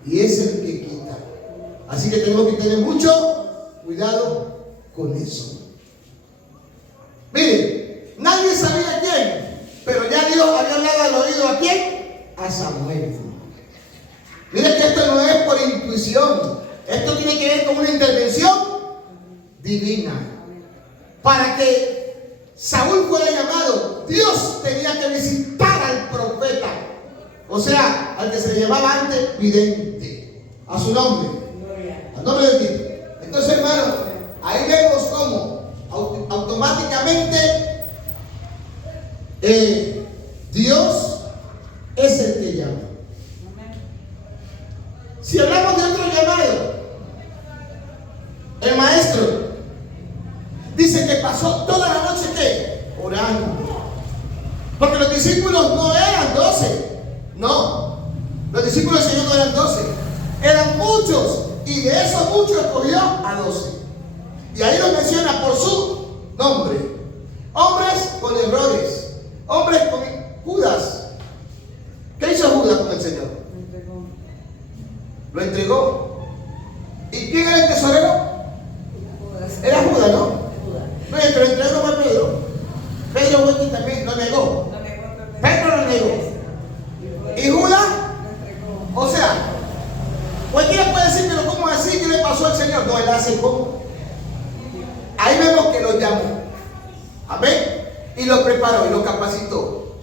y es el que quita. Así que tenemos que tener mucho cuidado con eso. Miren, nadie sabía quién, pero ya Dios había hablado al oído ¿a quién? A Samuel. Miren que esto no es por intuición. Esto tiene que ver con una intervención divina. Para que Saúl fuera llamado, Dios tenía que visitar al profeta. O sea, al que se le llamaba antes vidente. A su nombre. Al nombre de Dios. Entonces, hermano, ahí vemos cómo automáticamente Dios es el que llama. Si hablamos de otro llamado, el maestro dice que pasó toda la noche ¿qué? Orando. Porque los discípulos no eran 12. No. Los discípulos del Señor no eran 12. Eran muchos. Y de esos muchos escogió a 12. Y ahí los menciona por su nombre. Hombres con errores. Hombres con Judas. ¿Qué hizo Judas con el Señor? Lo entregó. ¿Y quién era el tesorero? Era Judas, ¿no? No, pero entre uno fue Pedro. Pedro fue quien también lo negó. Pedro lo negó. ¿Y Judas? O sea, cualquiera puede decir, pero ¿cómo así? ¿Qué le pasó al Señor? No, él hace como. Ahí vemos que lo llamó. Amén. Y lo preparó y lo capacitó.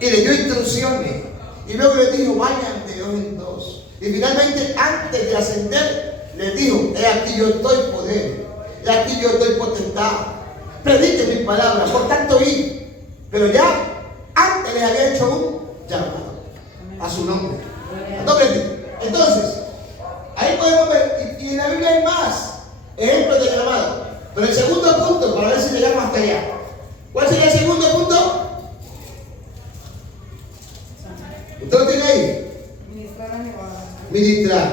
Y le dio instrucciones. Y luego le dijo, vayan de dos en dos. Y finalmente, antes de ascender, le dijo, he aquí yo estoy poder. He aquí yo estoy potestad. Predique mi palabra. Por tanto, ir. Pero ya, antes le había hecho un llamado a su nombre. Entonces, ahí podemos ver, y en la Biblia hay más ejemplos de llamado. Pero el segundo punto, para ver si llegamos hasta allá. ¿Cuál sería el segundo punto? ¿Usted lo tiene ahí? Ministrar a Jehová. Ministrar.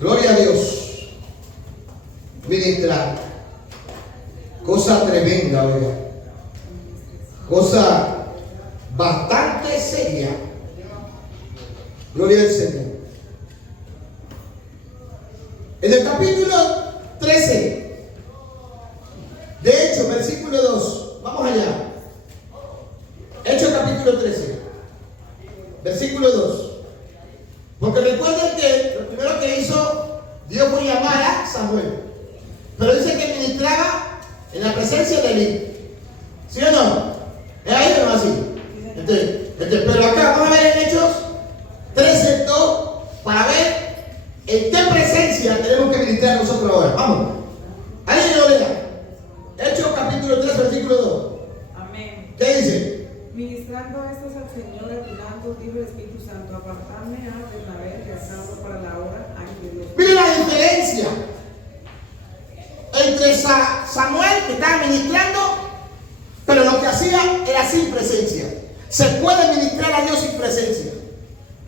Gloria a Dios. Ministrar. Cosa tremenda, oiga. Cosa bastante seria. Gloria al Señor. En el capítulo 13, de Hechos, versículo 2, vamos allá. Hechos capítulo 13, versículo 2. Porque recuerden que lo primero que hizo Dios fue llamar a Samuel. Pero dice que ministraba en la presencia de Elí. ¿Sí o no? ¿Es ahí o no así? Pero acá vamos a ver en Hechos 13, 2, para ver en qué presencia tenemos que ministrar nosotros ahora. Vamos. Ahí lo lea. Hechos capítulo 3, versículo 2. Amén. ¿Qué dice? Ministrando estos al Señor, ayunando, dijo el Espíritu Santo, apartarme a Bernabé y a Saulo para la obra a que Dios. Mire la diferencia entre Samuel, que estaba ministrando, pero lo que hacía era sin presencia. Se puede ministrar a Dios sin presencia.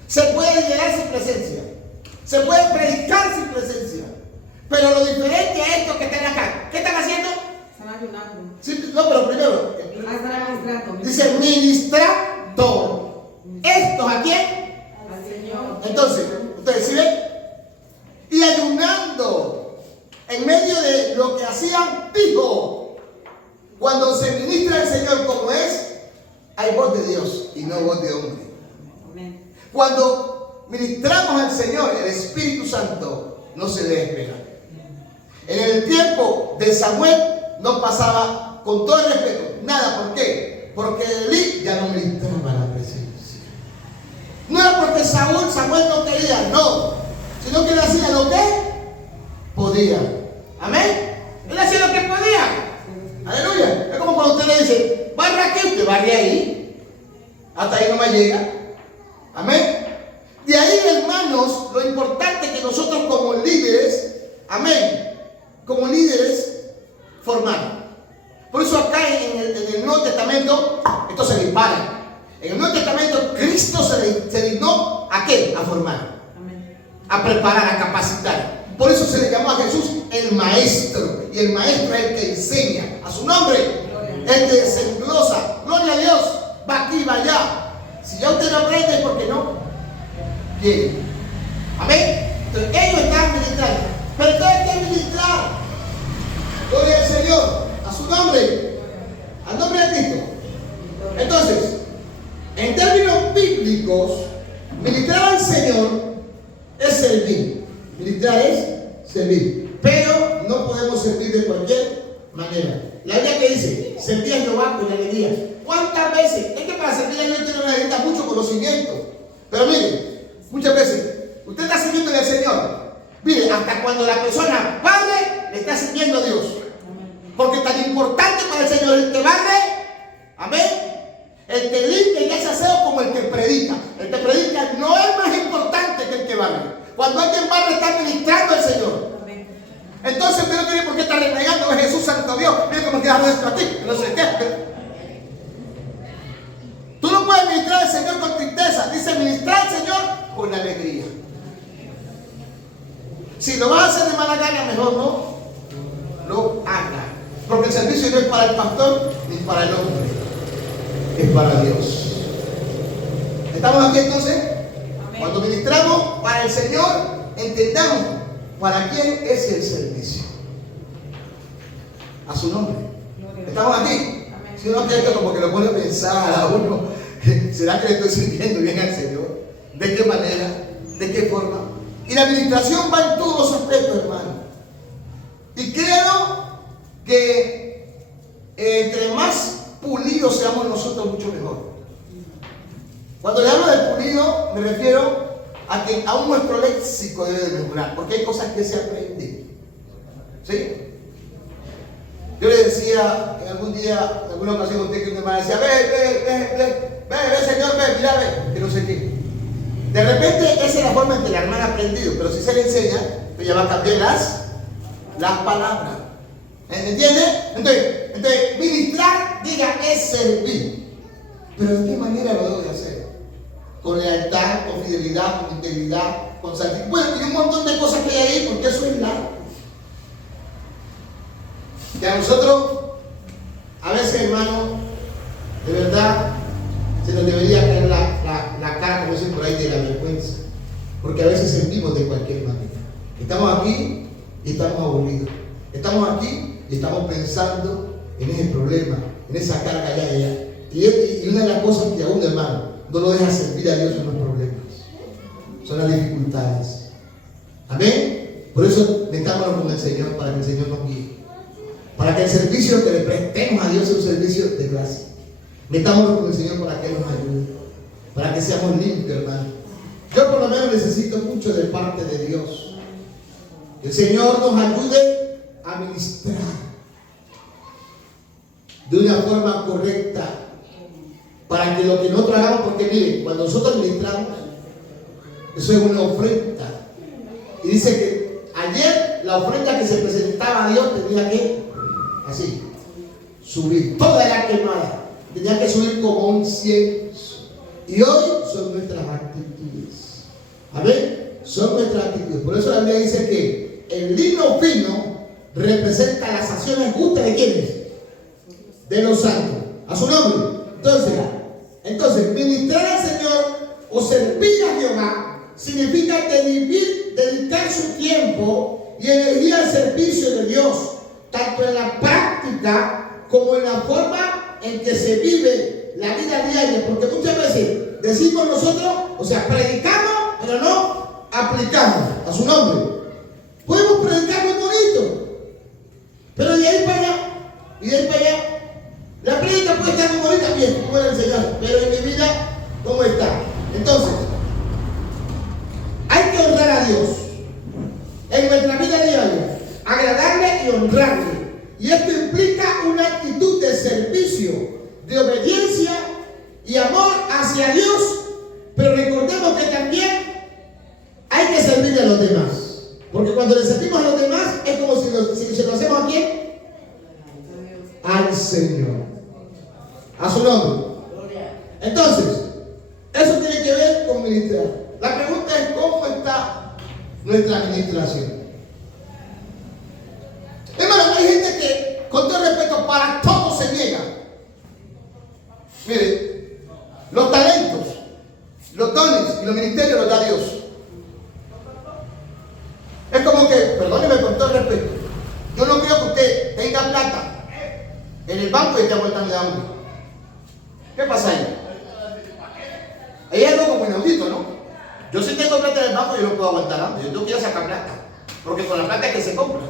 Se puede liderar sin presencia. Se puede predicar sin presencia. Pero lo diferente a estos que están acá, ¿qué están haciendo? Están ayunando. Sí, no, pero primero, Están ministrando. dice ministrando. ¿Estos a quién? Al Señor. Entonces, ustedes sí ven. Y ayunando. En medio de lo que hacían, dijo: cuando se ministra el Señor como es, hay voz de Dios y no voz de hombre. Amén. Cuando ministramos al Señor, el Espíritu Santo no se le espera. En el tiempo de Samuel no pasaba, con todo el respeto, nada. ¿Por qué? Porque Elí ya no ministraba la presencia. No era porque Samuel no quería, no, sino que él hacía lo que podía. Amén. Él hacía lo que podía. Aleluya. Es como cuando usted le dice, barra aquí, usted barre ahí. Hasta ahí no me llega. Amén. De ahí, hermanos, lo importante que nosotros como líderes, amén, como líderes, formar. Por eso acá en el Nuevo Testamento, esto se dispara. En el Nuevo Testamento, Cristo se dignó ¿a qué? A formar. Amén. A preparar, a capacitar. Por eso se le llamó a Jesús el Maestro. Y el Maestro es el que enseña. A su nombre, el que desenglosa. Gloria a Dios. Va aquí, va allá. Si ya usted no aprende, ¿por qué no? Bien. Amén. Entonces ellos están ministrando. Pero entonces hay que ministrar. Gloria al Señor. A su nombre. Al nombre de Cristo. Entonces, en términos bíblicos, ministrar al Señor es servir. Ministrar es servir. Pero no podemos servir de cualquier manera. La Biblia que dice, servir a Jehová con alegría. ¿Cuántas veces? Es que para servir a Dios usted no necesita mucho conocimiento. Pero mire, muchas veces, usted está sirviendo al Señor. Mire, hasta cuando la persona barre, le está sirviendo a Dios. Porque tan importante para el Señor el que barre, amén, el que limpia y hace aseo como el que predica. El que predica no es más importante que el que barre. Cuando alguien barre está ministrando al Señor. Entonces usted no tiene por qué estar renegando a Jesús Santo Dios. Mira cómo queda esto aquí, no sé qué. Tú no puedes ministrar al Señor con tristeza. Dice ministrar al Señor con alegría. Si lo vas a hacer de mala gana, mejor no lo haga. Porque el servicio no es para el pastor ni para el hombre, es para Dios. ¿Estamos aquí entonces? Amén. Cuando ministramos para el Señor, entendamos para quién es el servicio. A su nombre. ¿Estamos aquí? Amén. Si uno quiere como que lo pone a pensar a uno, ¿será que le estoy sirviendo bien al Señor? ¿De qué manera? ¿De qué forma? Y la administración va en todos los aspectos, hermano. Y creo que entre más pulidos seamos nosotros, mucho mejor. Cuando le hablo de pulido, me refiero a que aún nuestro léxico debe de mejorar, porque hay cosas que se aprenden. ¿Sí? Yo le decía en algún día, en alguna ocasión, usted que un hermano decía, ve, señor, ve, mira, ve, que no sé qué. De repente, esa es la forma en que la hermana ha aprendido, pero si se le enseña, pues ya va a cambiar las palabras. ¿Entiende? Entonces, ministrar, diga, es servir. Pero ¿de qué manera lo debo de hacer? Con lealtad, con fidelidad, con integridad, con santidad. Bueno, y un montón de cosas que hay ahí, porque eso es largo. Que a nosotros, a veces, hermano, de verdad, se nos debería caer la cara, como dicen por ahí, de la vergüenza. Porque a veces sentimos de cualquier manera. Estamos aquí y estamos aburridos. Estamos aquí y estamos pensando en ese problema, en esa carga allá. Y una de las cosas que aún, hermano, no lo deja servir a Dios son los problemas, son las dificultades. Amén. Por eso metámonos con el Señor, para que el Señor nos guíe. Para que el servicio que le prestemos a Dios sea un servicio de gracia. Metámonos con el Señor para que Él nos ayude, para que seamos limpios, hermano. Yo por lo menos necesito mucho de parte de Dios. Que el Señor nos ayude a ministrar de una forma correcta, para que lo que nosotros hagamos, porque miren, cuando nosotros ministramos, eso es una ofrenda. Y dice que ayer la ofrenda que se presentaba a Dios tenía que, así, subir, toda era quemada, tenía que subir como un incienso. Y hoy son nuestras actitudes. Amén. Son nuestras actitudes. Por eso la Biblia dice que el lino fino representa las acciones justas de quienes, de los santos. A su nombre. Entonces, ministrar al Señor o servir a Jehová significa dedicar su tiempo y energía al servicio de Dios, tanto en la práctica como en la forma en que se vive la vida diaria. Porque muchas veces decimos nosotros, o sea, predicamos, pero no aplicamos. A su nombre. Podemos predicar muy bonito, pero de ahí para allá, y de ahí para allá, la prédica puede estar muy bonita, bien, puede enseñar, pero en mi vida, ¿cómo está? Entonces, hay que honrar a Dios en nuestra vida diaria, agradarle y honrarle. Y esto implica una actitud de servicio, de obediencia y amor hacia Dios, pero recordemos que también hay que servir a los demás. Porque cuando le servimos a los demás es como si se lo hacemos a quién, al Señor, a su nombre. Entonces, eso tiene que ver con ministrar. La pregunta es: ¿cómo está nuestra administración? Hermano, hay gente que, con todo respeto, para todo se niega. Mire, los talentos, los dones y los ministerios los da Dios. Es como que, perdóneme con todo respeto, yo no creo que usted tenga plata en el banco y esté aguantando de hambre. ¿Qué pasa ahí? Ahí es algo como inaudito, ¿no? Yo sí tengo plata en el banco y yo no puedo aguantar hambre. Yo tengo que ir a sacar plata, porque con la plata es que se compra.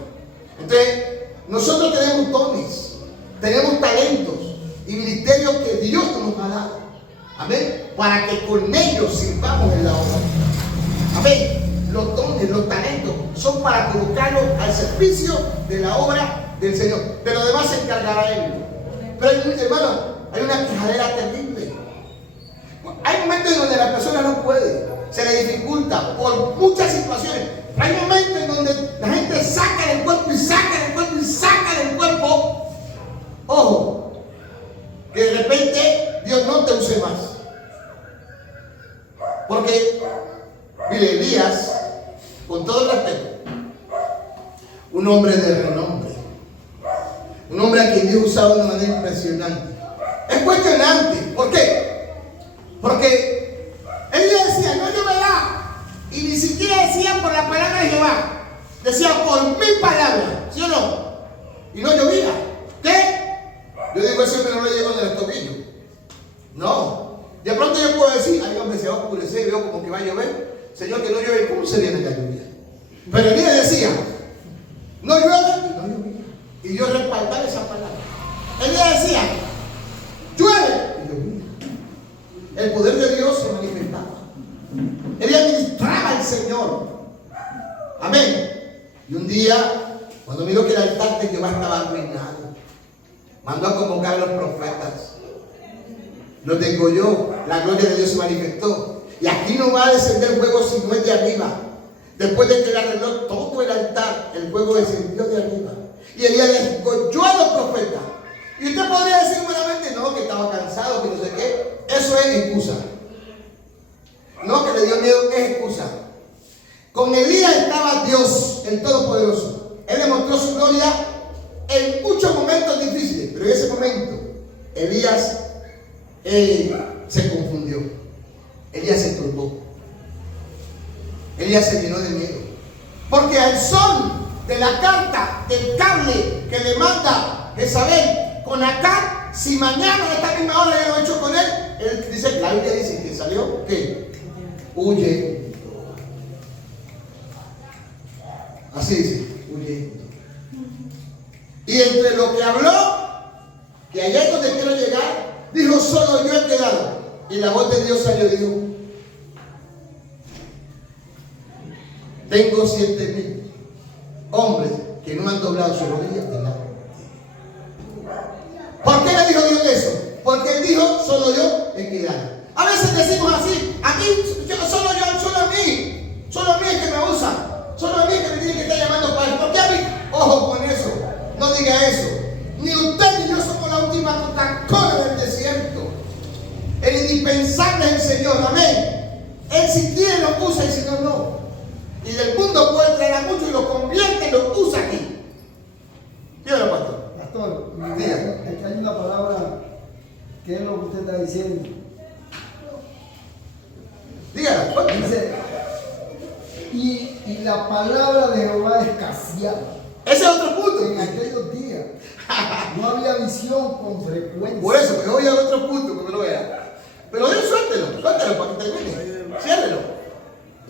Entonces, nosotros tenemos dones, tenemos talentos y ministerios que Dios nos ha dado. Amén. Para que con ellos sirvamos en la obra. Amén. Los dones, los talentos son para colocarlos al servicio de la obra del Señor. De lo demás se encargará Él. Pero hermano, hay una quejadera terrible. momentos en donde la persona no puede, se le dificulta por muchas situaciones. Hay momentos en donde la gente saca del cuerpo y saca del cuerpo y saca del cuerpo. Ojo, que de repente Dios no te use más. Porque, mire, Elías, con todo el respeto, un hombre de renombre, un hombre a quien Dios usaba de una manera impresionante. Es cuestionante. ¿Por qué? Porque él decía, no lloverá. Y ni siquiera decía por la palabra de Jehová. Decía por mi palabra. ¿Sí o no? Y no llovía. ¿Qué? Yo digo, ese hombre no le llegó en el tobillo. No. De pronto yo puedo decir, ay hombre, se va a oscurecer y veo como que va a llover. Señor, que no llueve. ¿Cómo se viene la lluvia? Pero Elías decía, no llueve y no llovía. Y yo respaldaba esa palabra. Elías decía, llueve y llovía. El poder de Dios se manifestaba. Él administraba al Señor. Amén. Y un día, cuando miró que el altar de Jehová estaba arruinado, mandó a convocar a los profetas. Los degolló. La gloria de Dios se manifestó. Y aquí no va a descender fuego si no es de arriba. Después de que él arregló todo el altar, el fuego descendió de arriba. Y Elías desgolló a los profetas. Y usted podría decir humanamente, no, que estaba cansado, que no sé qué. Eso es excusa. No, que le dio miedo, es excusa. Con Elías estaba Dios, el Todopoderoso. Él demostró su gloria en muchos momentos difíciles. Pero en ese momento, Elías se confundió. Elías se turbó. Elías se llenó de miedo. Porque al son de la carta, del cable que le manda Jezabel con Acab, si mañana a esta misma hora yo lo he hecho con él, él dice, la Biblia dice que salió, ¿qué? Huye. Así dice, huye. Y entre lo que habló, que allá es donde quiero llegar, dijo, solo yo he quedado. Y la voz de Dios salió y dijo, tengo 7,000 hombres que no han doblado sus rodillas de nada. ¿Por qué le dijo Dios eso? Porque él dijo, solo yo he quedado. A veces decimos así, a mí, solo a mí es que me usa, solo a mí es que me tiene que estar llamando padre. ¿Por qué a mí? Ojo con eso, no diga eso. Ni usted ni yo somos la última Coca-Cola del desierto. El indispensable es el Señor, amén. Él si quiere lo usa y si no, no. Y del mundo puede traer a muchos y lo convierte y lo usa aquí. Dígalo, pastor. Pastor, Diga. es que hay una palabra que es lo que usted está diciendo. Dígalo. Dice, y la palabra de Jehová escaseaba. Ese es otro punto. En aquellos días no había visión con frecuencia. Por eso, me voy al otro punto, que me lo vea. Pero Dios, suéltelo para que termine. Ciérrelo.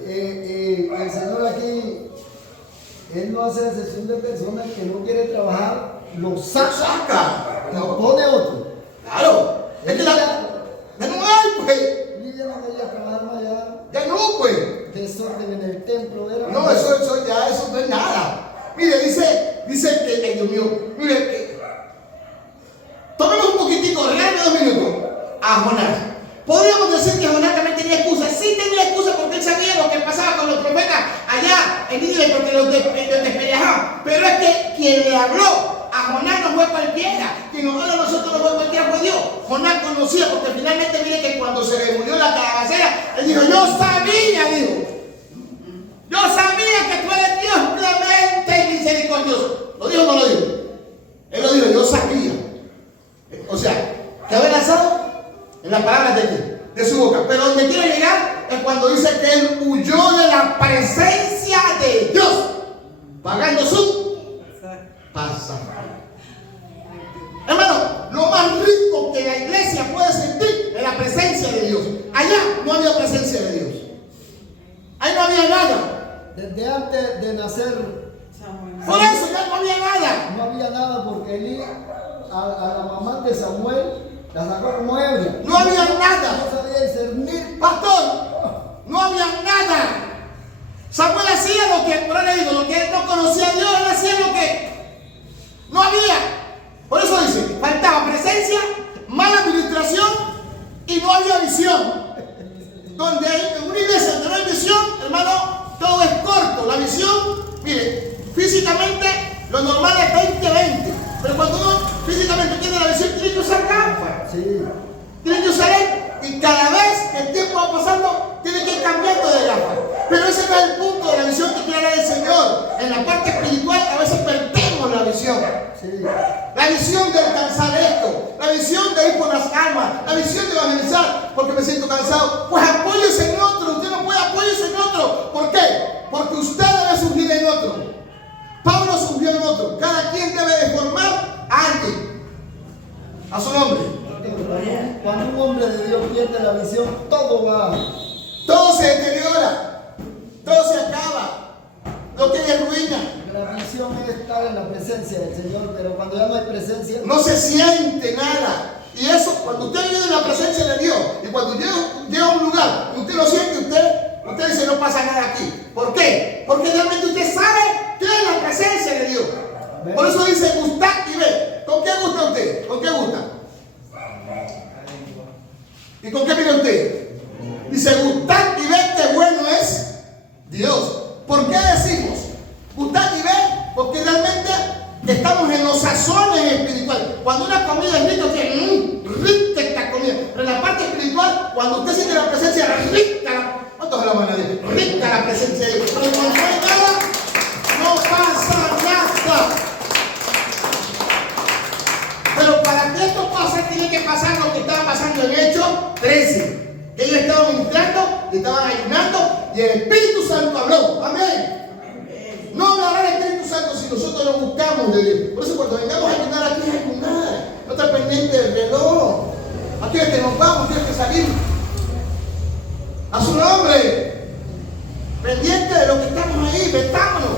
El Señor aquí, Él no hace excepción de personas que no quieren trabajar, lo saca y No. pone otro. Claro. Es que ya no hay, pues. Lidia no quería trabajar más allá, Ya no, pues. desorden en el templo era. No, eso no es nada. Mire, dice que, ay, Dios mío, mire que. Tómelo un poquitico, regálame 2 minutos. A Jonás. Podríamos decir que Jonás también tenía excusa. Sí tenía excusa porque él sabía lo que pasaba con los profetas allá en Nínive, porque los despellejaban. Pero es que quien le habló a Jonás no fue cualquiera. Quien nos habla a nosotros no fue cualquiera, fue Dios. Jonás conocía, porque finalmente mire que cuando se le murió la calabacera, él dijo, yo sabía, yo sabía que tú eres Dios clemente y misericordioso. ¿Lo dijo o no lo dijo? Él lo dijo, yo sabía. O sea, quedó enlazado en las palabras de su boca. Pero donde quiero llegar es cuando dice que él huyó de la presencia de Dios, pagando su pasaje. Hermano, lo más rico que la iglesia puede sentir es la presencia de Dios. Allá no había presencia de Dios. Ahí no había nada. Desde antes de nacer, Por eso ya no había nada. no había nada porque Elí a la mamá de Samuel la sacó como ebria. No había nada. No sabía discernir. Pastor, no había nada. Samuel hacía lo que, pero le digo, lo que él no conocía a Dios, él hacía lo que no había. Por eso dice, faltaba presencia, mala administración y no había visión. en la parte espiritual a veces perdemos la visión. Sí. La visión de alcanzar esto, la visión de ir por las almas, la visión de evangelizar, porque me siento cansado. Pues apóyese en otro, usted no puede apoyarse en otro. ¿Por qué? Porque usted debe surgir en otro. Pablo surgió en otro. Cada quien debe de formar a alguien. A su nombre. Cuando un hombre de Dios pierde la visión, todo va. Todo se deteriora, todo se acaba. Lo que es ruina. La visión es estar en la presencia del Señor, pero cuando ya no hay presencia, No se siente nada. Y eso, cuando usted vive en la presencia de Dios, y cuando llega a un lugar, usted lo siente, usted dice, no pasa nada aquí. ¿Por qué? Porque realmente usted sabe que es la presencia de Dios. Por eso dice, gustad y ve. ¿Con qué gusta usted? ¿Con qué gusta? ¿Y con qué vive usted? Dice, gustad y ve qué bueno es Dios. ¿Por qué decimos gustad y ve? Porque realmente estamos en los sazones espirituales. Cuando una comida es rica, rica esta comida. Pero en la parte espiritual, cuando usted siente la presencia, rica. ¿Cuántos se la van a decir? Rica la presencia de Dios. Pero cuando no hay nada, no pasa nada. Pero para que esto pase, tiene que pasar lo que estaba pasando en Hechos 13. Que ellos estaban ministrando, y estaban ayunando, y el Espíritu Santo habló. Amén. No hablará el Espíritu Santo si nosotros no buscamos de Dios. Por eso cuando vengamos a ayunar, aquí es ayunar. No estar pendiente del reloj. Aquí es que nos vamos, aquí es que salimos. A su nombre. Pendiente de lo que estamos ahí, metámonos.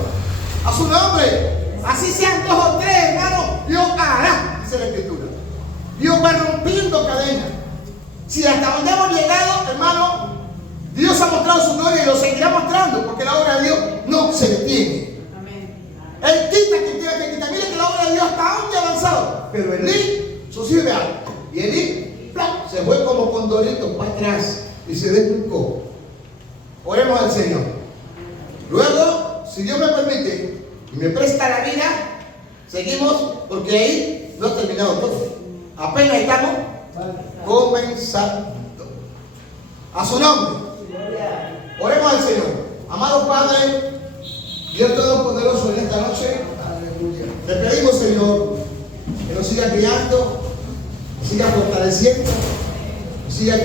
A su nombre. Así sean 2 o 3, hermano, Dios hará, dice la Escritura. Dios va rompiendo cadenas. Si hasta donde hemos llegado, hermano, Dios ha mostrado su gloria y lo seguirá mostrando, porque la obra de Dios no se detiene. Amén. Él quita quien tenga que quitar. Mire que la obra de Dios está aún avanzado. Pero Elí, sus hijos vean, y Elí se fue como condorito para atrás y se desnucó. Oremos al Señor. Luego, si Dios me permite y me presta la vida, seguimos, porque ahí no ha terminado todo. Apenas estamos comenzando. A su nombre. Oremos al Señor. Amado Padre, Dios Todopoderoso, en esta noche te pedimos, Señor, que nos siga guiando, nos siga fortaleciendo, nos siga guiando.